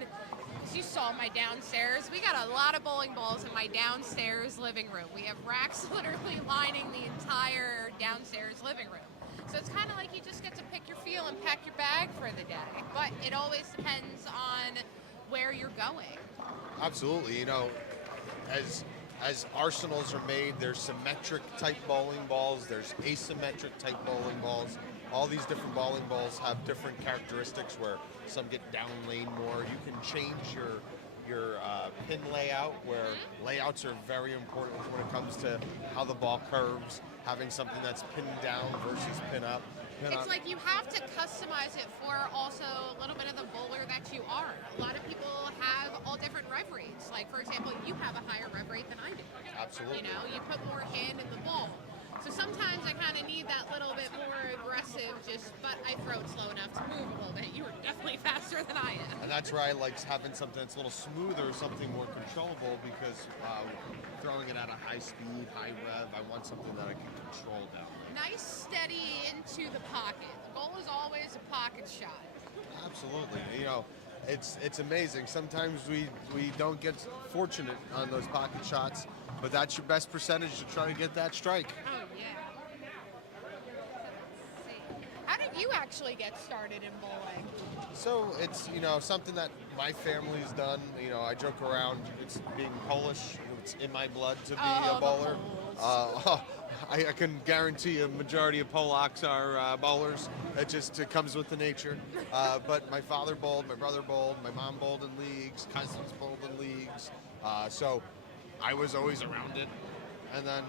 because you saw my downstairs, we got a lot of bowling balls in my downstairs living room. We have racks literally lining the entire downstairs living room. So it's kind of like you just get to pick your feel and pack your bag for the day. But it always depends on where you're going. Absolutely. As arsenals are made, there's symmetric type bowling balls, there's asymmetric type bowling balls. All these different bowling balls have different characteristics where some get down lane more. You can change your pin layout, where layouts are very important when it comes to how the ball curves, having something that's pinned down versus pin up. It's like you have to customize it for also a little bit of the bowler that you are. A lot of people have all different rev rates. Like, for example, you have a higher rev rate than I do. Absolutely. You put more hand in the ball. So sometimes I kind of need that little bit more aggressive, but I throw it slow enough to move a little bit. You are definitely faster than I am. And that's where I like having something that's a little smoother, something more controllable, because throwing it at a high speed, high rev, I want something that I can control down. Nice, steady into the pocket. The goal is always a pocket shot. Absolutely. It's amazing. Sometimes we don't get fortunate on those pocket shots, but that's your best percentage to try to get that strike. Oh, yeah. Let's see. How did you actually get started in bowling? So it's, something that my family's done. I joke around, it's being Polish, it's in my blood to be a bowler. I can guarantee a majority of Polacks are bowlers. It comes with the nature. But my father bowled, my brother bowled, my mom bowled in leagues, cousins bowled in leagues. So I was always around it. And then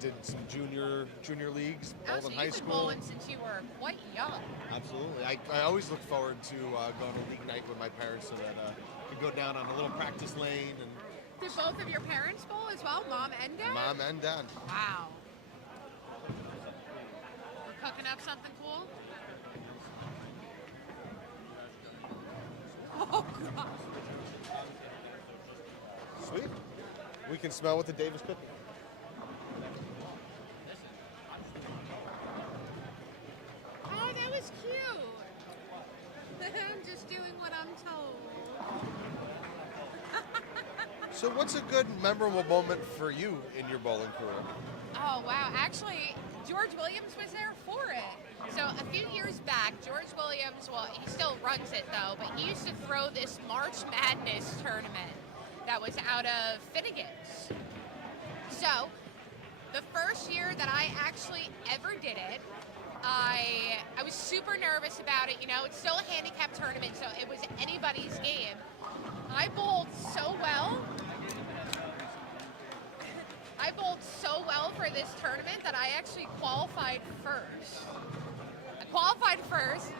did some junior leagues, bowled in high school. You've been bowling since you were quite young. Absolutely. I always look forward to going to league night with my parents so that I could go down on a little practice lane. And did both of your parents bowl as well, mom and dad? Mom and dad. Wow. We're cooking up something cool? Oh God. Sweet. We can smell what the Davis cooking. Oh, that was cute. I'm just doing what I'm told. So what's a good memorable moment for you in your bowling career? Oh, wow. Actually, George Williams was there for it. So a few years back, George Williams, well, he still runs it though, but he used to throw this March Madness tournament that was out of Finnegan's. So the first year that I actually ever did it, I was super nervous about it. You know, it's still a handicap tournament, so it was anybody's game. I bowled so well. I bowled so well for this tournament that I actually qualified first. I qualified first,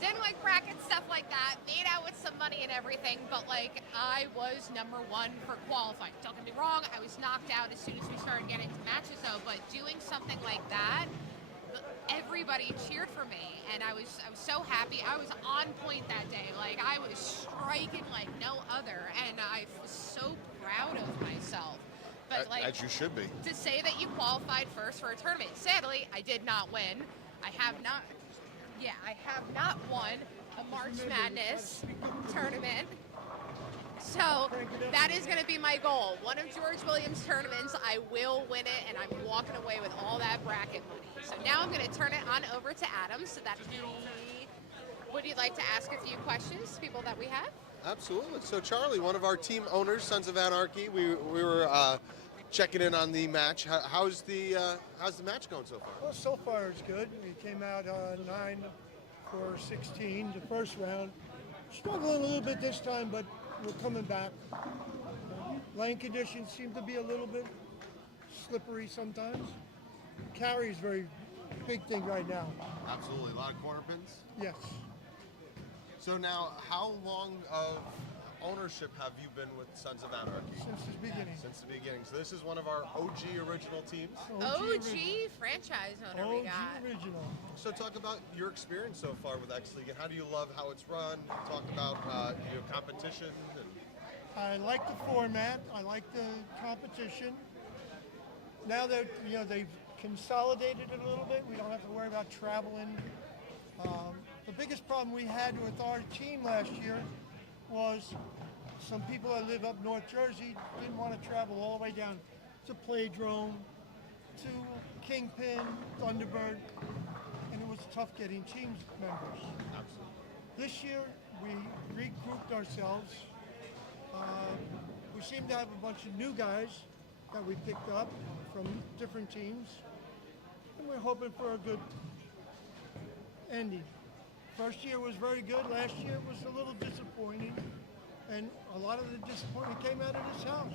didn't like bracket stuff like that, made out with some money and everything, but like I was number one for qualifying. Don't get me wrong, I was knocked out as soon as we started getting to matches though, but doing something like that, everybody cheered for me, and I was so happy. I was on point that day. Like I was striking like no other, and I was so proud of myself. But like, As you should be. to say that you qualified first for a tournament. Sadly, I did not win. I have not won a March Madness tournament. So that is going to be my goal. One of George Williams' tournaments, I will win it, and I'm walking away with all that bracket money. So now I'm going to turn it on over to Adam so that would you like to ask a few questions to people that we have? Absolutely. So Charlie, one of our team owners, Sons of Anarchy, we were checking in on the match. How's the match going so far? Well, so far it's good. We came out 9 for 16 the first round. Struggling a little bit this time, but we're coming back. Lane conditions seem to be a little bit slippery sometimes. Carry is very big thing right now. Absolutely. A lot of corner pins. Yes. So now, how long of ownership have you been with Sons of Anarchy? Since the beginning. Since the beginning. So this is one of our OG original teams. OG franchise owner we OG got. original. So talk about your experience so far with X League and how do you love how it's run? Talk about your competition. And I like the format. I like the competition. Now that they've consolidated it a little bit, we don't have to worry about traveling. The biggest problem we had with our team last year was some people that live up North Jersey didn't want to travel all the way down to Playdrome, to Kingpin, Thunderbird, and it was tough getting team members. absolutely. This year, we regrouped ourselves. We seem to have a bunch of new guys that we picked up from different teams, and we're hoping for a good ending. First year was very good. Last year was a little disappointing, and a lot of the disappointment came out of this house.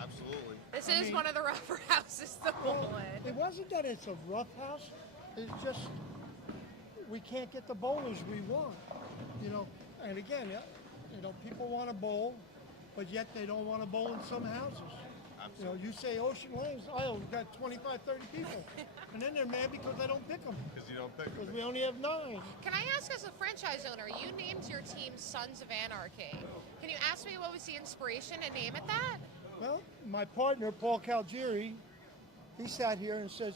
Absolutely. This I is mean- one of the rougher houses to bowl in. It wasn't that it's a rough house. It's just we can't get the bowlers we want. And again, people want to bowl, but yet they don't want to bowl in some houses. Absolutely. You say Ocean Lanes, we've got 25, 30 people. And then they're mad because I don't pick them. Because you don't pick Because them. we only have 9. Can I ask, as a franchise owner, you named your team Sons of Anarchy. Can you ask me what was the inspiration to name it that? Well, my partner, Paul Calgieri, he sat here and says,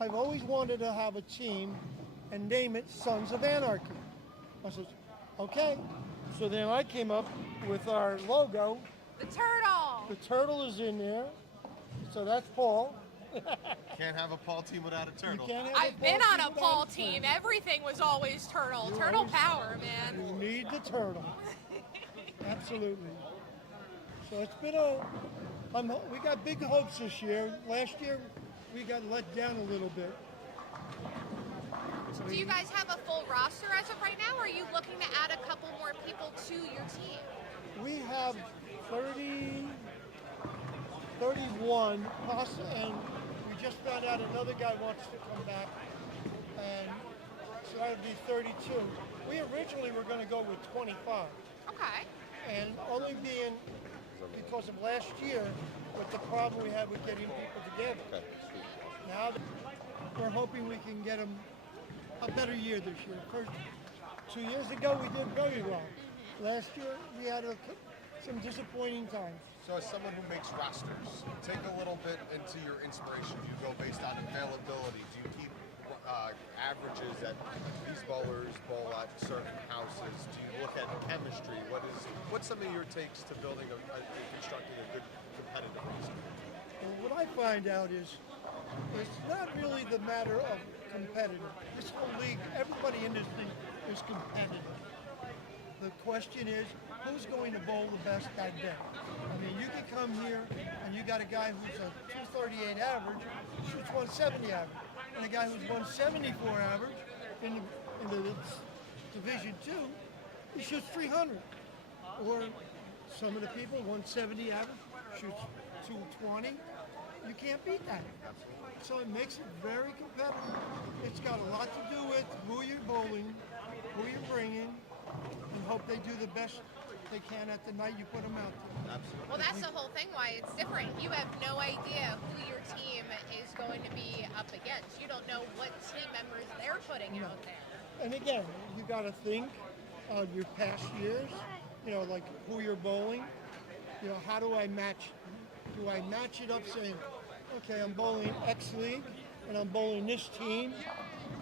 I've always wanted to have a team and name it Sons of Anarchy. I said, okay. So then I came up with our logo. The turtle! The turtle is in there. So that's Paul. Can't have a Paul team without a turtle. You can't have I've been on a without Paul turtle. team. Everything was always turtle. You Turtle always- power, man. You need the turtle. Absolutely. So it's been we got big hopes this year. Last year, we got let down a little bit. Do you guys have a full roster as of right now, or are you looking to add a couple more people to your team? We have 31, and we just found out another guy wants to come back, and so that would be 32. We originally were going to go with 25, Okay. and only being because of last year with the problem we had with getting people together. Okay. Now we're hoping we can get them a better year this year. First, 2 years ago we did very well. Last year, we had some disappointing times. So as someone who makes rosters, take a little bit into your inspiration. Do you go based on availability? Do you keep averages that these bowlers bowl at certain houses? Do you look at chemistry? What's some of your takes to building constructing a good competitive roster? And what I find out is it's not really the matter of competitive. This whole league, everybody in this thing is competitive. The question is, who's going to bowl the best that day? I mean, you can come here and you got a guy who's a 238 average, shoots 170 average, and a guy who's 174 average in the Division 2, he shoots 300. Or some of the people, 170 average, shoots 220. You can't beat that. So it makes it very competitive. It's got a lot to do with who you're bowling, who you're bringing, and hope they do the best they can at the night you put them out there. Absolutely. Well, that's the whole thing why it's different. You have no idea who your team is going to be up against. You don't know what team members they're putting out there. And again, you got to think of your past years, like who you're bowling. How do I match? Do I match it up saying, okay, I'm bowling X League and I'm bowling this team,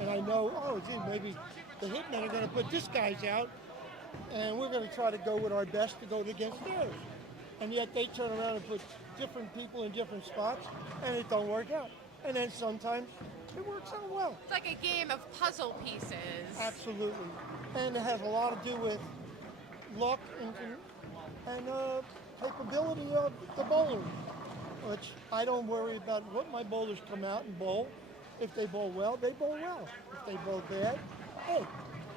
and I know, maybe the Hitmen are going to put this guy's out, and we're going to try to go with our best to go against theirs. And yet they turn around and put different people in different spots, and it don't work out. And then sometimes it works out well. It's like a game of puzzle pieces. Absolutely. And it has a lot to do with luck and capability of the bowler, which I don't worry about what my bowlers come out and bowl. If they bowl well, they bowl well. If they bowl bad, hey,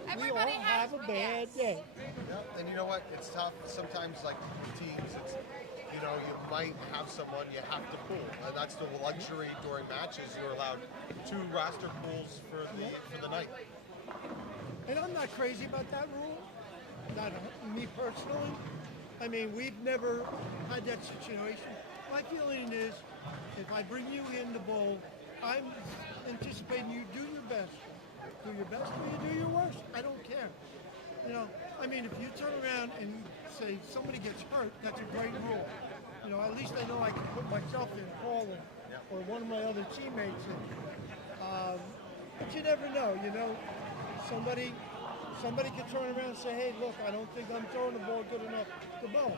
Everybody we all have a bad day. Yep. And you know what? It's tough. Sometimes, like teams, it's you might have someone you have to pull, and that's the luxury during matches. You're allowed 2 roster pools for the night. And I'm not crazy about that rule. Not me personally. I mean, we've never had that situation. My feeling is, if I bring you in the bowl, I'm anticipating you do your best. Do your best or you do your worst. I don't care. I mean, if you turn around and say somebody gets hurt, that's a great rule. At least I know I can put myself in, Paul, or one of my other teammates in. But you never know, Somebody could turn around and say, hey, look, I don't think I'm throwing the ball good enough to bowl.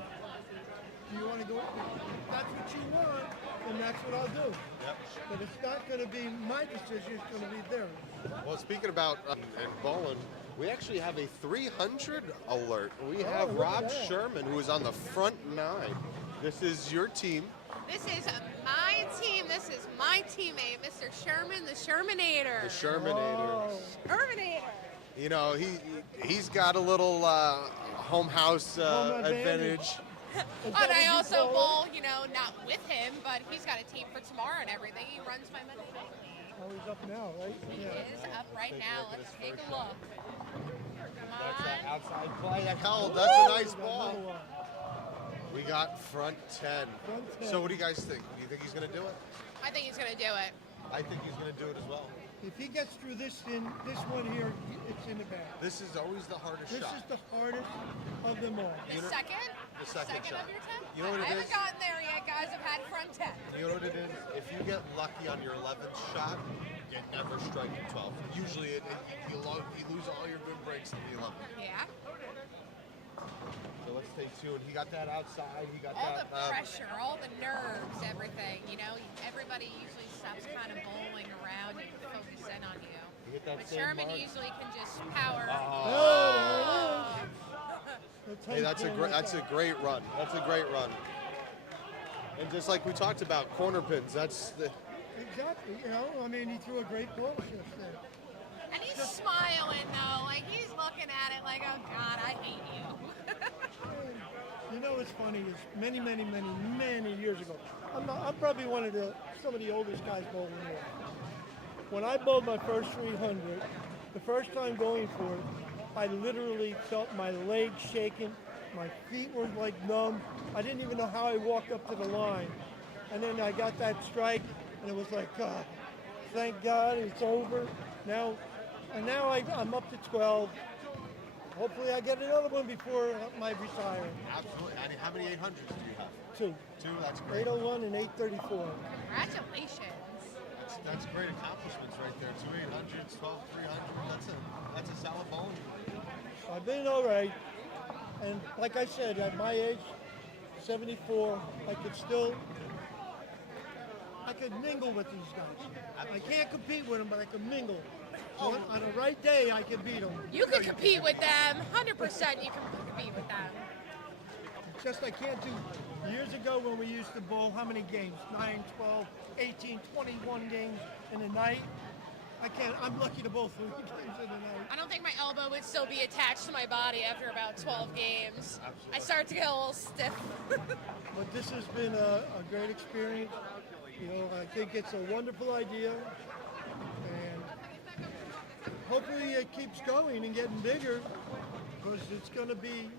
Do you want to go? If that's what you want, then that's what I'll do. Yep. But it's not going to be my decision, it's going to be theirs. Well, speaking about and bowling, we actually have a 300 alert. We have look Rob at that. Sherman, who is on the front 9. This is your team. This is my team. This is my teammate, Mr. Sherman, the Shermanator. The Shermanator. Shermanator. He's got a little home house Home advantage. And I also bowl, not with him, but he's got a team for tomorrow and everything. He runs my Monday night league. Oh, he's up now, right? He is up right now. Let's take a look. Come on. Outside play. That's a nice ball. We got front 10. Front 10. So what do you guys think? Do you think he's going to do it? I think he's going to do it. I think he's going to do it as well. If he gets through this one here, it's in the bag. This is always the hardest This shot. is the hardest of them all. The second? The second shot. of your 10? You know what it I haven't is? gotten there yet, guys. I've had front 10. You know what it is? If you get lucky on your 11th shot, you never strike at 12. Usually you lose all your good breaks in the 11th. Yeah. So let's stay tuned. He got that outside. He got All that. the pressure, all the nerves, everything. Everybody usually stops kind of bowling around and focus in on you. Hit that But same Sherman mark. usually can just power. Oh, Hey, that's a great run. That's a great run. And just like we talked about, corner pins. That's the. Exactly. He threw a great ball shift there. And he's smiling though, like he's looking at it like, oh God, I hate you. What's funny is many, many, many, many years ago, I'm probably some of the oldest guys bowling here. When I bowled my first 300, the first time going for it, I literally felt my legs shaking, my feet were like numb. I didn't even know how I walked up to the line. And then I got that strike, and it was like, God, thank God it's over. Now I'm up to 12. hopefully I get another one before my retirement. Absolutely. And how many 800s do you have? Two. Two. That's great. 801 and 834. Congratulations. That's great accomplishments right there. Two 800s, 12 300. That's a solid bowling. I've been all right. And like I said, at my age, 74, I could mingle with these guys. I can't compete with them, but I can mingle. On a right day, I can beat them. You can compete with them. 100% you can compete with them. Just I can't do. Years ago when we used to bowl, how many games? 9, 12, 18, 21 games in a night. I'm lucky to bowl 3 games in a night. I don't think my elbow would still be attached to my body after about 12 games. I start to get a little stiff. But this has been a great experience. You know, I think it's a wonderful idea. And hopefully it keeps going and getting bigger, because it's going to be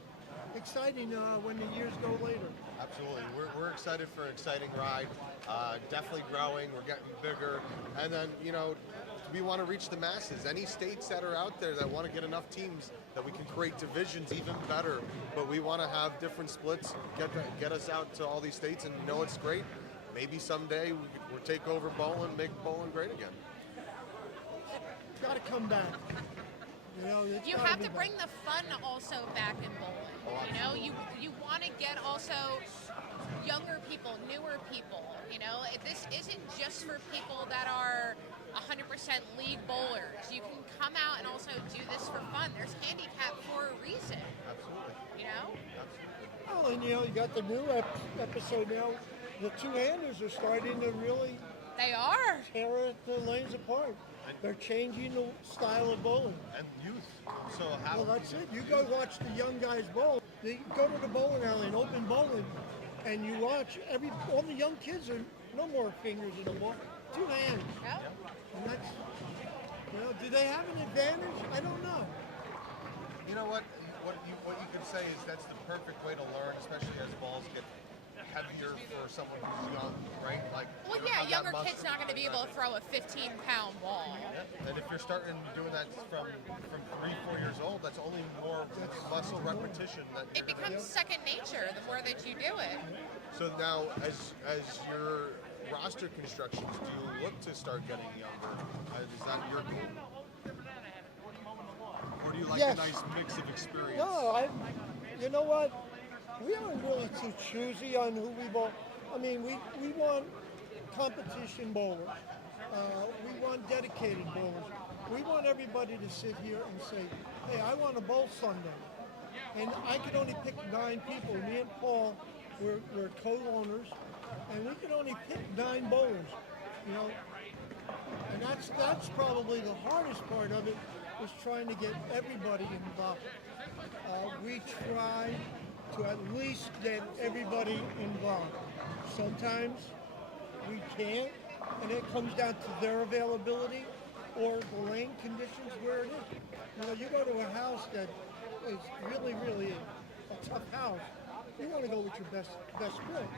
exciting when the years go later. Absolutely. We're excited for an exciting ride. Definitely growing. We're getting bigger. And then, you know, we want to reach the masses. Any states that are out there that want to get enough teams that we can create divisions even better. But we want to have different splits, get us out to all these states, and know it's great. Maybe someday we'll take over bowling, make bowling great again. Got to come back. You know, You have to bring the fun also back in bowling. You know, you want to get also younger people, newer people. You know, this isn't just for people that are 100% league bowlers. You can come out and also do this for fun. There's handicap for a reason. Absolutely. You know? Absolutely. Well, and you know, you got the new episode now. The two-handers are starting to really They are. tear the lanes apart. They're changing the style of bowling. And youth. So how? Well, that's it. You go watch the young guys bowl. You go to the bowling alley and open bowling, and you watch all the young kids are no more fingers in the ball, 2 hands. Yep. And that's, you know, do they have an advantage? I don't know. You know what? What you could say is that's the perfect way to learn, especially as balls get heavier for someone who's young, right? Like, Well, they don't yeah, have that younger muscle. kid's not going to be able to throw a 15-pound ball. Yeah. And if you're starting doing that from 3-4 years old, that's only more muscle repetition. That It you're gonna- becomes second nature the more that you do it. So now, as your roster constructions, do you look to start getting younger? Is that your goal? Or do you like Yes. a nice mix of experience? No, you know what? We aren't really too choosy on who we bowl. I mean, we want competition bowlers. We want dedicated bowlers. We want everybody to sit here and say, hey, I want to bowl Sunday. And I could only pick 9 people. Me and Paul, we're co-owners, and we can only pick 9 bowlers, you know. And that's probably the hardest part of it, is trying to get everybody involved. We try to at least get everybody involved. Sometimes we can't, and it comes down to their availability or the lane conditions where it is. You know, you go to a house that is really, really a tough house, you want to go with your best split.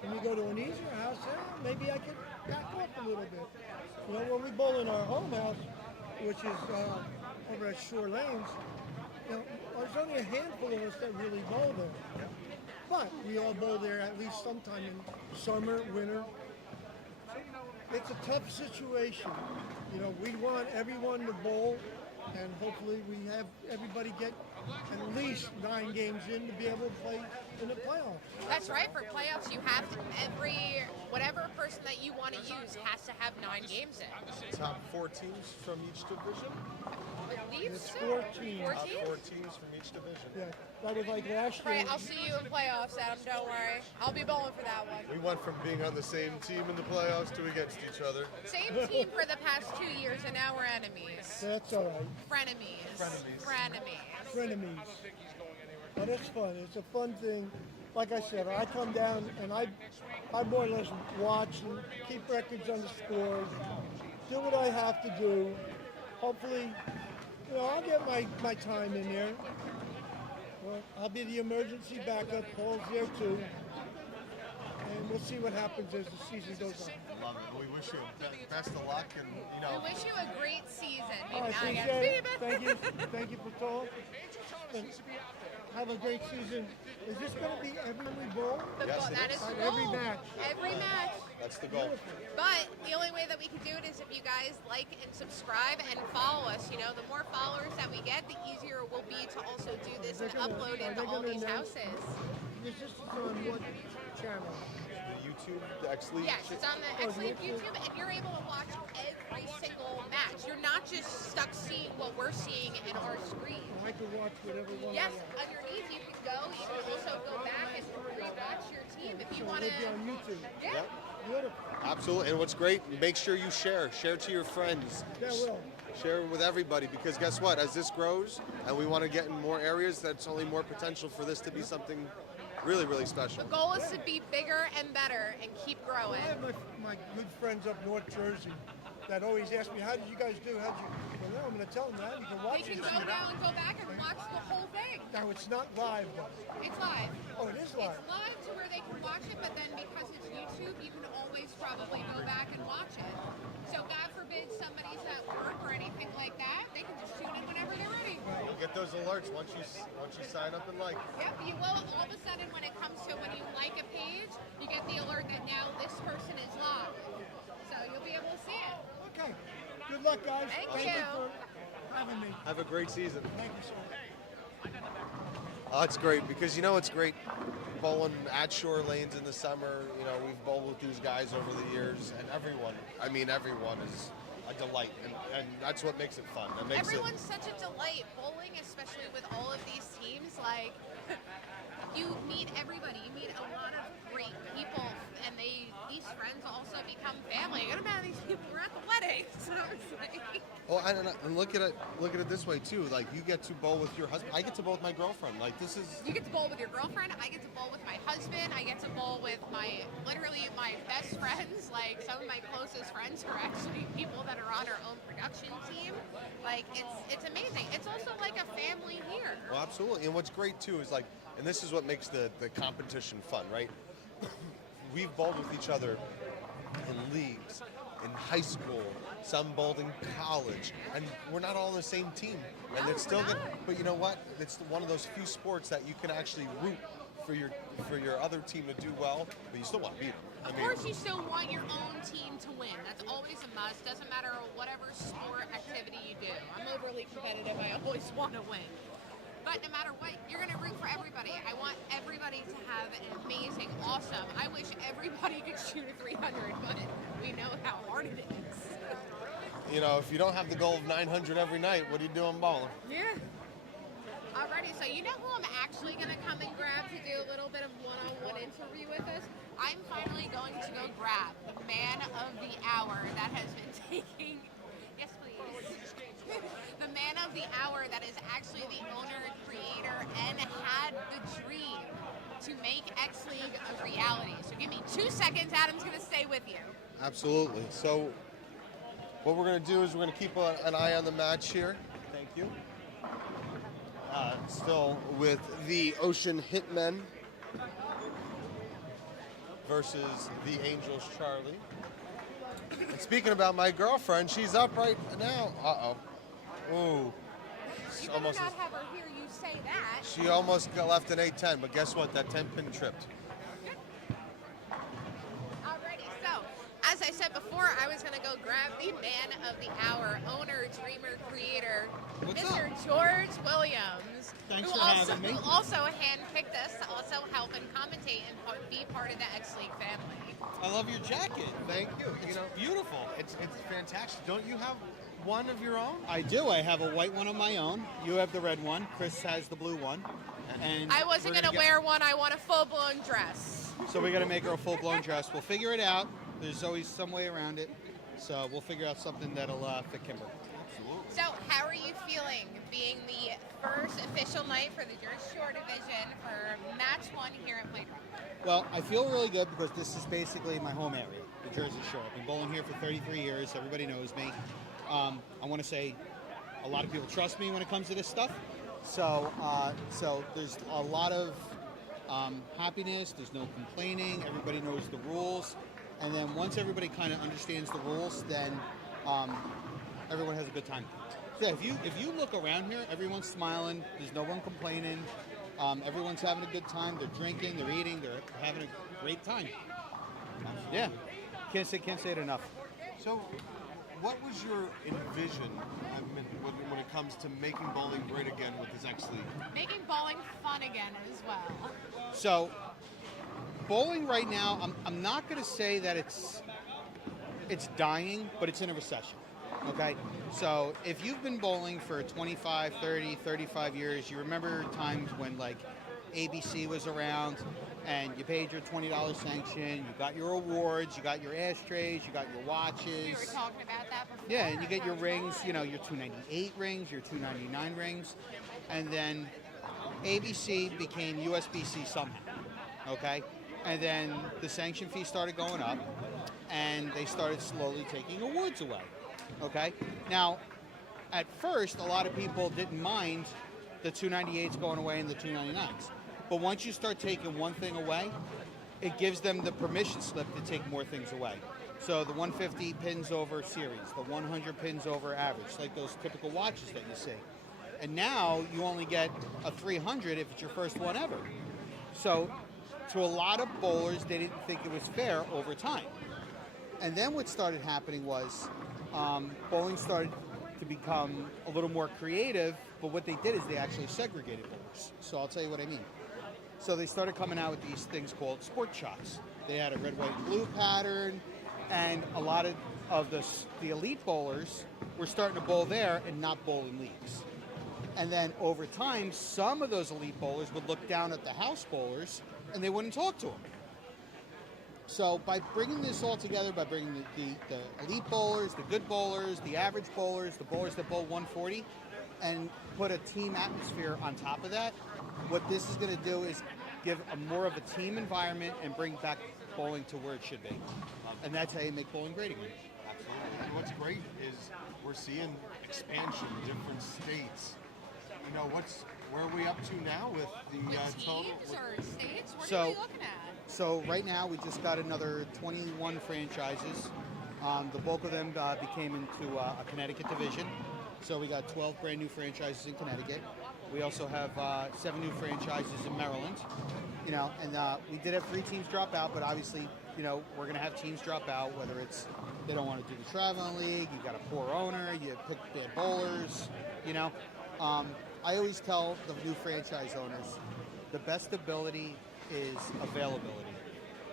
When you go to an easier house, maybe I could back off a little bit. You know, when we bowl in our home house, which is over at Shore Lanes, you know, there's only a handful of us that really bowl there. But we all bowl there at least sometime in summer, winter. It's a tough situation. You know, we want everyone to bowl, and hopefully we have everybody get at least 9 games in to be able to play in the playoffs. That's right. For playoffs, you have to, whatever person that you want to use has to have 9 games in. Top 4 teams from each division? I believe It's so. 14. 14? Top 4 teams from each division. Yeah, that was like last year. Right, I'll see you in playoffs, Adam. Don't worry. I'll be bowling for that one. We went from being on the same team in the playoffs to against each other. Same team for the past 2 years, and now we're enemies. That's all right. Frenemies. Frenemies. Frenemies. Frenemies. But it's fun. It's a fun thing. Like I said, I come down and I more or less watch and keep records on the scores, do what I have to do. Hopefully, you know, I'll get my time in there. Well, I'll be the emergency backup. Paul's there too. And we'll see what happens as the season goes on. Love it. We wish you best of luck, and We wish you a great season. I Maybe not against appreciate it. Steven. Thank you for talking. and have a great season. Is this going to be every bowl? Yes, it That is. is the On goal. every match. Every match. That's the goal. But the only way that we can do it is if you guys like and subscribe and follow us. You know, the more followers that we get, the easier it will be to also do this and upload into all these houses. This is on what channel? The YouTube, the X League. Yes, it's on the X-League YouTube, and you're able to watch every single match. You're not just stuck seeing what we're seeing in our screen. I can watch whatever one Yes, I want. underneath you can go. You can also go back and rewatch your team if you want to. It'll be on YouTube. Yeah. Beautiful. Absolutely. And what's great, make sure you share. Share to your friends. Yeah, will. Share with everybody, because guess what? As this grows and we want to get in more areas, that's only more potential for this to be something really, really special. The goal is to be bigger and better and keep growing. I have my good friends up North Jersey that always ask me, how did you guys do? How did you? Well, now I'm going to tell them that. You can They watch can it. go now and go back and watch the whole thing. Now, it's not live, though. It's live. Oh, it is live. It's live to where they can watch it, but then because it's YouTube, you can always probably go back and watch it. So God forbid somebody's at work or anything like that, they can just tune in whenever they're ready. You'll get those alerts once you sign up and like. Yep, you will. All of a sudden, when it comes to when you like a page, you get the alert that now this person is live. So you'll be able to see it. Okay. Good luck, guys. Thank you you. for having me. Have a great season. Thank you so much. Oh, that's great, because you know it's great bowling at Shore Lanes in the summer. You know, we've bowled with these guys over the years, and everyone is a delight, and that's what makes it fun. That makes Everyone's such a delight. Bowling, especially with all of these teams, like you meet everybody. You meet a lot of great people, and these friends also become family. You gotta imagine these people were at the wedding, so it's like. Oh, and look at it this way too. Like, you get to bowl with your husband. I get to bowl with my girlfriend. Like, this is. You get to bowl with your girlfriend. I get to bowl with my husband. I get to bowl with literally my best friends. Like, some of my closest friends are actually people that are on our own production team. Like, it's amazing. It's also like a family here. Well, absolutely. And what's great too is, like, and this is what makes the competition fun, right? We've bowled with each other in leagues, in high school, some bowled in college, and we're not all on the same team. And No, it's still we're good, not. but you know what? It's one of those few sports that you can actually root for your other team to do well, but you still want to beat them. Of course, you still want your own team to win. That's always a must. Doesn't matter whatever sport activity you do. I'm overly competitive. I always want to win. But no matter what, you're going to root for everybody. I want everybody to have an amazing, awesome. I wish everybody could shoot a 300, but we know how hard it is. You know, if you don't have the goal of 900 every night, what are you doing bowling? Yeah. Alrighty, so you know who I'm actually going to come and grab to do a little bit of one-on-one interview with us? I'm finally going to go grab the man of the hour that has been taking... Yes, please. The man of the hour that is actually the owner, creator, and had the dream to make X League a reality. So give me 2 seconds. Adam's going to stay with you. Absolutely. So what we're going to do is we're going to keep an eye on the match here. Thank you. Still with the Ocean Hitmen versus the Angels Charlie. And speaking about my girlfriend, she's up right now. Uh-oh. Ooh. You better not have her hear you say that. She almost got left an 8-10, but guess what? That 10-pin tripped. Alrighty, so as I said before, I was gonna go grab the man of the hour, owner, dreamer, creator, What's Mr. up? George Williams, Thanks for having me. who also handpicked us to also help and commentate and be part of the X League family. I love your jacket. Thank you. It's beautiful. It's fantastic. Don't you have one of your own? I do. I have a white one of my own. You have the red one. Chris has the blue one. And I wasn't we're gonna wear one. I want a full-blown dress. So we got to make her a full-blown dress. We'll figure it out. There's always some way around it. So we'll figure out something that'll fit Kimber. So, how are you feeling being the first official night for the Jersey Shore division for match 1 here at Playdrome? Well, I feel really good because this is basically my home area, the Jersey Shore. I've been bowling here for 33 years. Everybody knows me. I want to say a lot of people trust me when it comes to this stuff. So there's a lot of happiness. There's no complaining. Everybody knows the rules. And then once everybody kind of understands the rules, then everyone has a good time. Yeah, if you look around here, everyone's smiling. There's no one complaining. Everyone's having a good time. They're drinking, they're eating, they're having a great time. Yeah, can't say it enough. So, what was your envision when it comes to making bowling great again with this X League? Making bowling fun again as well. So, bowling right now, I'm not going to say that it's dying, but it's in a recession. Okay? So, if you've been bowling for 25, 30, 35 years, you remember times when like ABC was around and you paid your $20 sanction, you got your awards, you got your ashtrays, you got your watches. We were talking about that before. Yeah, and you get your That's rings, right. you know, your 298 rings, your 299 rings, and then ABC became USBC somehow, okay? And then the sanction fee started going up, and they started slowly taking awards away, okay? Now, at first, a lot of people didn't mind the 298s going away and the 299s. But once you start taking one thing away, it gives them the permission slip to take more things away. So the 150 pins over series, the 100 pins over average, like those typical watches that you see. And now you only get a 300 if it's your first one ever. So to a lot of bowlers, they didn't think it was fair over time. And then what started happening was bowling started to become a little more creative, but what they did is they actually segregated bowlers. So I'll tell you what I mean. So they started coming out with these things called sport shots. They had a red, white, and blue pattern, and a lot of the elite bowlers were starting to bowl there and not bowl in leagues. And then over time, some of those elite bowlers would look down at the house bowlers, and they wouldn't talk to them. So by bringing this all together, by bringing the elite bowlers, the good bowlers, the average bowlers, the bowlers that bowl 140, and put a team atmosphere on top of that, what this is going to do is give a more of a team environment and bring back bowling to where it should be. And that's how you make bowling great again. Absolutely. And what's great is we're seeing expansion, different states. You know, where are we up to now with the With total? teams or states? What So- are we looking at? So right now we just got another 21 franchises. The bulk of them became into a Connecticut division. So we got 12 brand new franchises in Connecticut. We also have 7 new franchises in Maryland. You know, and we did have 3 teams drop out, but obviously, you know, we're going to have teams drop out, whether it's they don't want to do the traveling league, you got a poor owner, you pick bad bowlers, you know. I always tell the new franchise owners, the best ability is availability.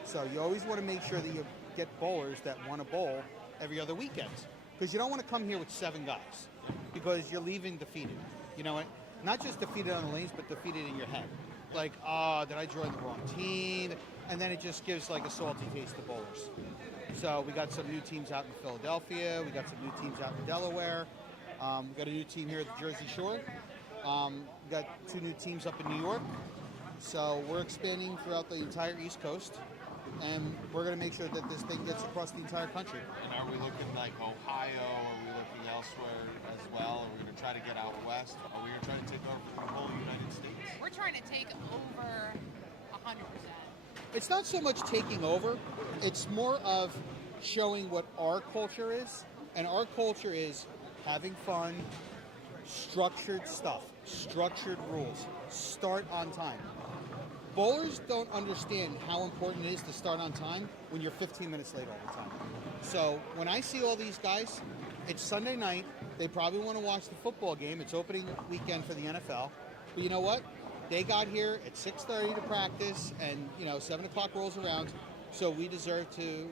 So you always want to make sure that you get bowlers that want to bowl every other weekend. Because you don't want to come here with 7 guys, because you're leaving defeated. You know what? Not just defeated on the lanes, but defeated in your head. Like, did I join the wrong team? And then it just gives like a salty taste to bowlers. So we got some new teams out in Philadelphia. We got some new teams out in Delaware. We got a new team here at the Jersey Shore. We got 2 new teams up in New York. So we're expanding throughout the entire East Coast. And we're going to make sure that this thing gets across the entire country. And are we looking like Ohio? Are we looking elsewhere as well? Are we going to try to get out west? Are we going to try to take over the whole United States? We're trying to take over 100%. It's not so much taking over. It's more of showing what our culture is. And our culture is having fun, structured stuff, structured rules, start on time. Bowlers don't understand how important it is to start on time when you're 15 minutes late all the time. So when I see all these guys, it's Sunday night. They probably want to watch the football game. It's opening weekend for the NFL. But you know what? They got here at 6:30 to practice, and 7 o'clock rolls around. So we deserve to,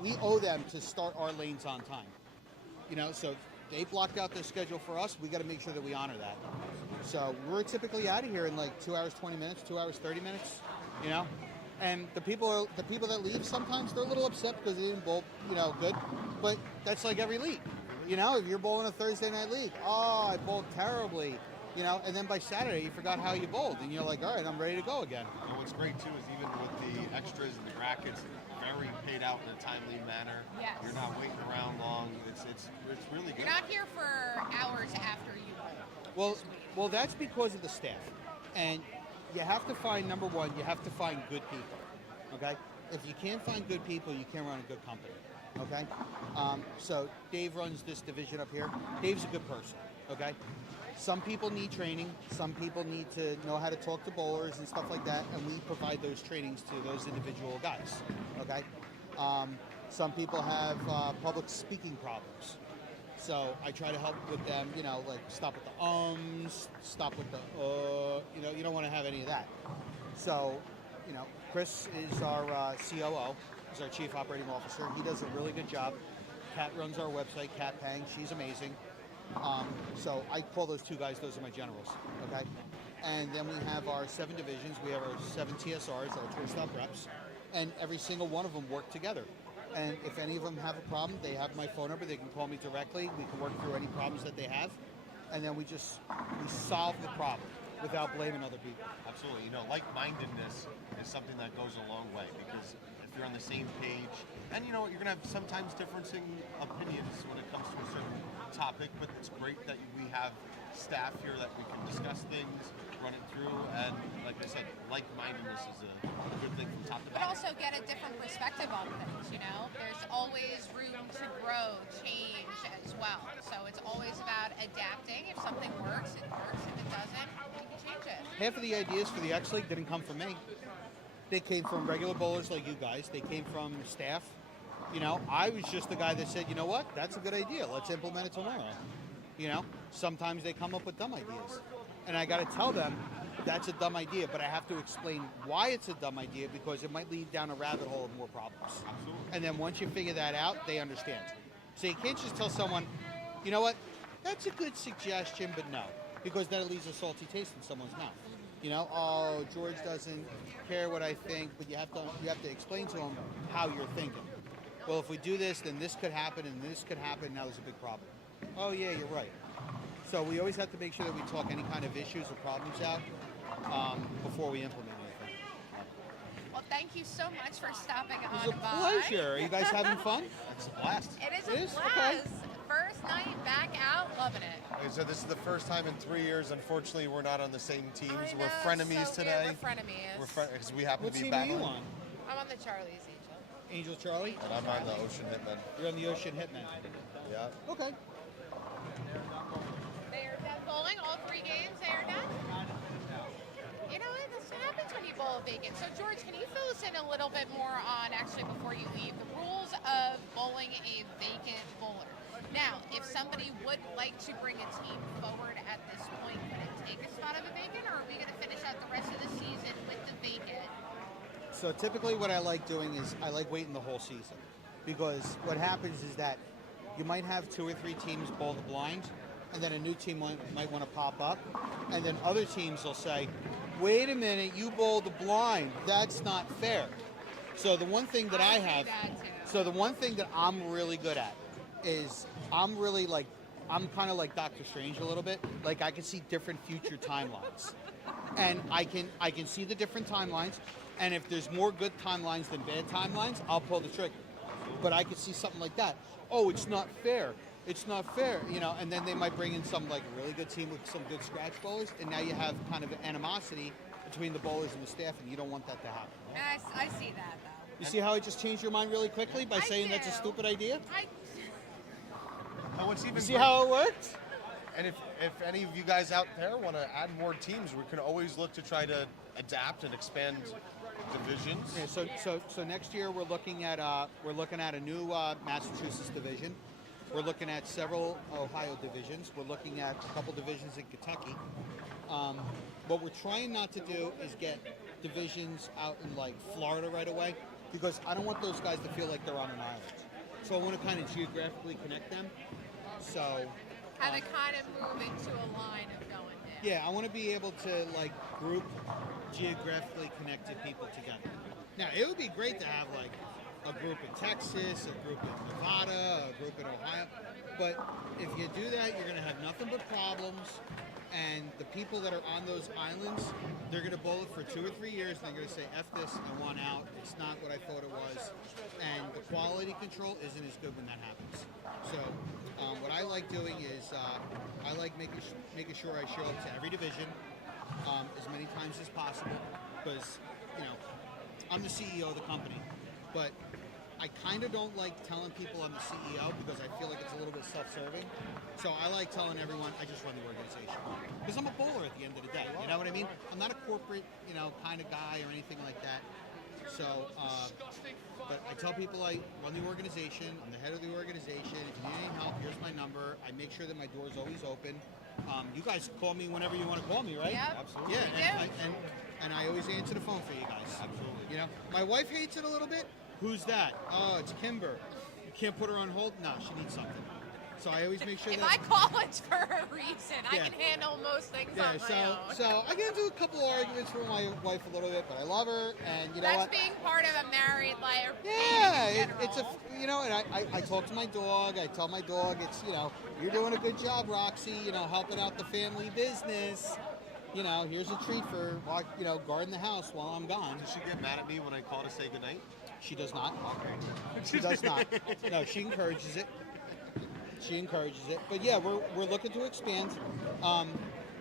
we owe them to start our lanes on time. So they blocked out their schedule for us. We got to make sure that we honor that. So we're typically out of here in like 2 hours 20 minutes, 2 hours 30 minutes. And the people that leave sometimes they're a little upset because they didn't bowl, good. But that's like every league. If you're bowling a Thursday night league, I bowled terribly. And then by Saturday you forgot how you bowled, and you're like, all right, I'm ready to go again. And what's great too is even with the extras and the brackets, very paid out in a timely manner. Yes. You're not waiting around long. It's really good. You're not here for hours after you bowl. Well, that's because of the staff, and you have to find, number one, you have to find good people. Okay, if you can't find good people, you can't run a good company. Okay, so Dave runs this division up here. Dave's a good person. Okay, some people need training. Some people need to know how to talk to bowlers and stuff like that, and we provide those trainings to those individual guys. Okay, some people have public speaking problems. So I try to help with them, you know, like stop with the ums, stop with the you know, you don't want to have any of that. So, you know, Chris is our COO, is our Chief Operating Officer. He does a really good job. Kat runs our website, Kat Pang, she's amazing. So I call those two guys, those are my generals, okay? And then we have our 7 divisions. We have our 7 TSRs, our tour stop reps, and every single one of them work together. And if any of them have a problem, they have my phone number. They can call me directly. We can work through any problems that they have. And then we solve the problem without blaming other people. Absolutely. You know, like-mindedness is something that goes a long way, because if you're on the same page, and you know, you're going to have sometimes differencing opinions when it comes to a certain topic, but it's great that we have staff here that we can discuss things, run it through, and like I said, like-mindedness is a good thing from top to But bottom. also get a different perspective on things, you know? There's always room to grow, change as well. So it's always about adapting. If something works, it works. If it doesn't, you can change it. Half of the ideas for the X League didn't come from me. They came from regular bowlers like you guys. They came from staff. You know, I was just the guy that said, you know what, that's a good idea. Let's implement it tomorrow. You know, sometimes they come up with dumb ideas. And I got to tell them that's a dumb idea, but I have to explain why it's a dumb idea, because it might lead down a rabbit hole of more problems. And then once you figure that out, they understand. So you can't just tell someone, you know what, that's a good suggestion, but no, because then it leaves a salty taste in someone's mouth. You know, oh, George doesn't care what I think, but you have to explain to him how you're thinking. Well, if we do this, then this could happen, and this could happen. Now there's a big problem. Oh yeah, you're right. So we always have to make sure that we talk any kind of issues or problems out before we implement anything. Well, thank you so much for stopping It on was a by. pleasure. Are you guys having fun? It's a blast. It is It a is? blast. Okay. First night back out, loving it. Okay, so this is the first time in 3 years. Unfortunately, we're not on the same teams. I We're know, frenemies so today. We're frenemies. Because we happen What to be team are you battling. on? I'm on the Charlie's Angel. Angel Charlie? And I'm on the Ocean Hitmen. You're on the Ocean Hitmen. Yeah. Okay. They are done bowling, all 3 games, they are done. You know what, that's what happens when you bowl vacant. So George, can you fill us in a little bit more on, actually before you leave, the rules of bowling a vacant bowler? Now, if somebody would like to bring a team forward at this point, can it take a spot of a vacant, or are we going to finish out the rest of the season with the vacant? So typically what I like doing is I like waiting the whole season, because what happens is that you might have 2 or 3 teams bowl the blind, and then a new team might want to pop up, and then other teams will say, wait a minute, you bowled the blind, that's not fair. So the one thing that I see have, that too. so the one thing that I'm really good at is I'm kind of like Doctor Strange a little bit. Like I can see different future timelines, and I can see the different timelines. And if there's more good timelines than bad timelines, I'll pull the trigger. But I could see something like that. Oh, it's not fair. It's not fair, you know. And then they might bring in some like really good team with some good scratch bowlers, and now you have kind of an animosity between the bowlers and the staff, and you don't want that to happen. And I see that, though. You see how I just changed your mind really quickly by I saying that's a do. stupid idea? And what's even You see great- how it worked? And if any of you guys out there want to add more teams, we can always look to try to adapt and expand divisions. Yeah, so next year we're looking at a new Massachusetts division. We're looking at several Ohio divisions. We're looking at a couple divisions in Kentucky. What we're trying not to do is get divisions out in like Florida right away, because I don't want those guys to feel like they're on an island. So I want to kind of geographically connect them. So Have it kind of move into a line of going down. yeah, I want to be able to like group geographically connected people together. Now, it would be great to have like a group in Texas, a group in Nevada, a group in Ohio. But if you do that, you're going to have nothing but problems. And the people that are on those islands, they're going to bowl it for 2 or 3 years, and they're going to say, F this, I want out. It's not what I thought it was. And the quality control isn't as good when that happens. So what I like doing is I like making sure I show up to every division as many times as possible, because, you know, I'm the CEO of the company. But I kind of don't like telling people I'm the CEO because I feel like it's a little bit self-serving. So I like telling everyone I just run the organization because I'm a bowler at the end of the day. You know what I mean? I'm not a corporate, kind of guy or anything like that. So, but I tell people I run the organization. I'm the head of the organization. If you need any help, here's my number. I make sure that my door is always open. You guys call me whenever you want to call me, right? Yep. Absolutely. Yeah, and I always answer the phone for you guys. Absolutely. My wife hates it a little bit. Who's that? Oh, it's Kimber. You can't put her on hold? No, she needs something. So I always make sure If that... I call, it's for a reason. I Yeah. can handle most things Yeah, on my own. so I get into a couple of arguments with my wife a little bit, but I love her, and you know That's what? being part of a married life. Yeah, in it's a, general. and I talk to my dog. I tell my dog, it's, you're doing a good job, Roxy, helping out the family business. Here's a treat for, guarding the house while I'm gone. Does she get mad at me when I call to say goodnight? She does not. She does not. No, she encourages it. She encourages it. But yeah, we're looking to expand.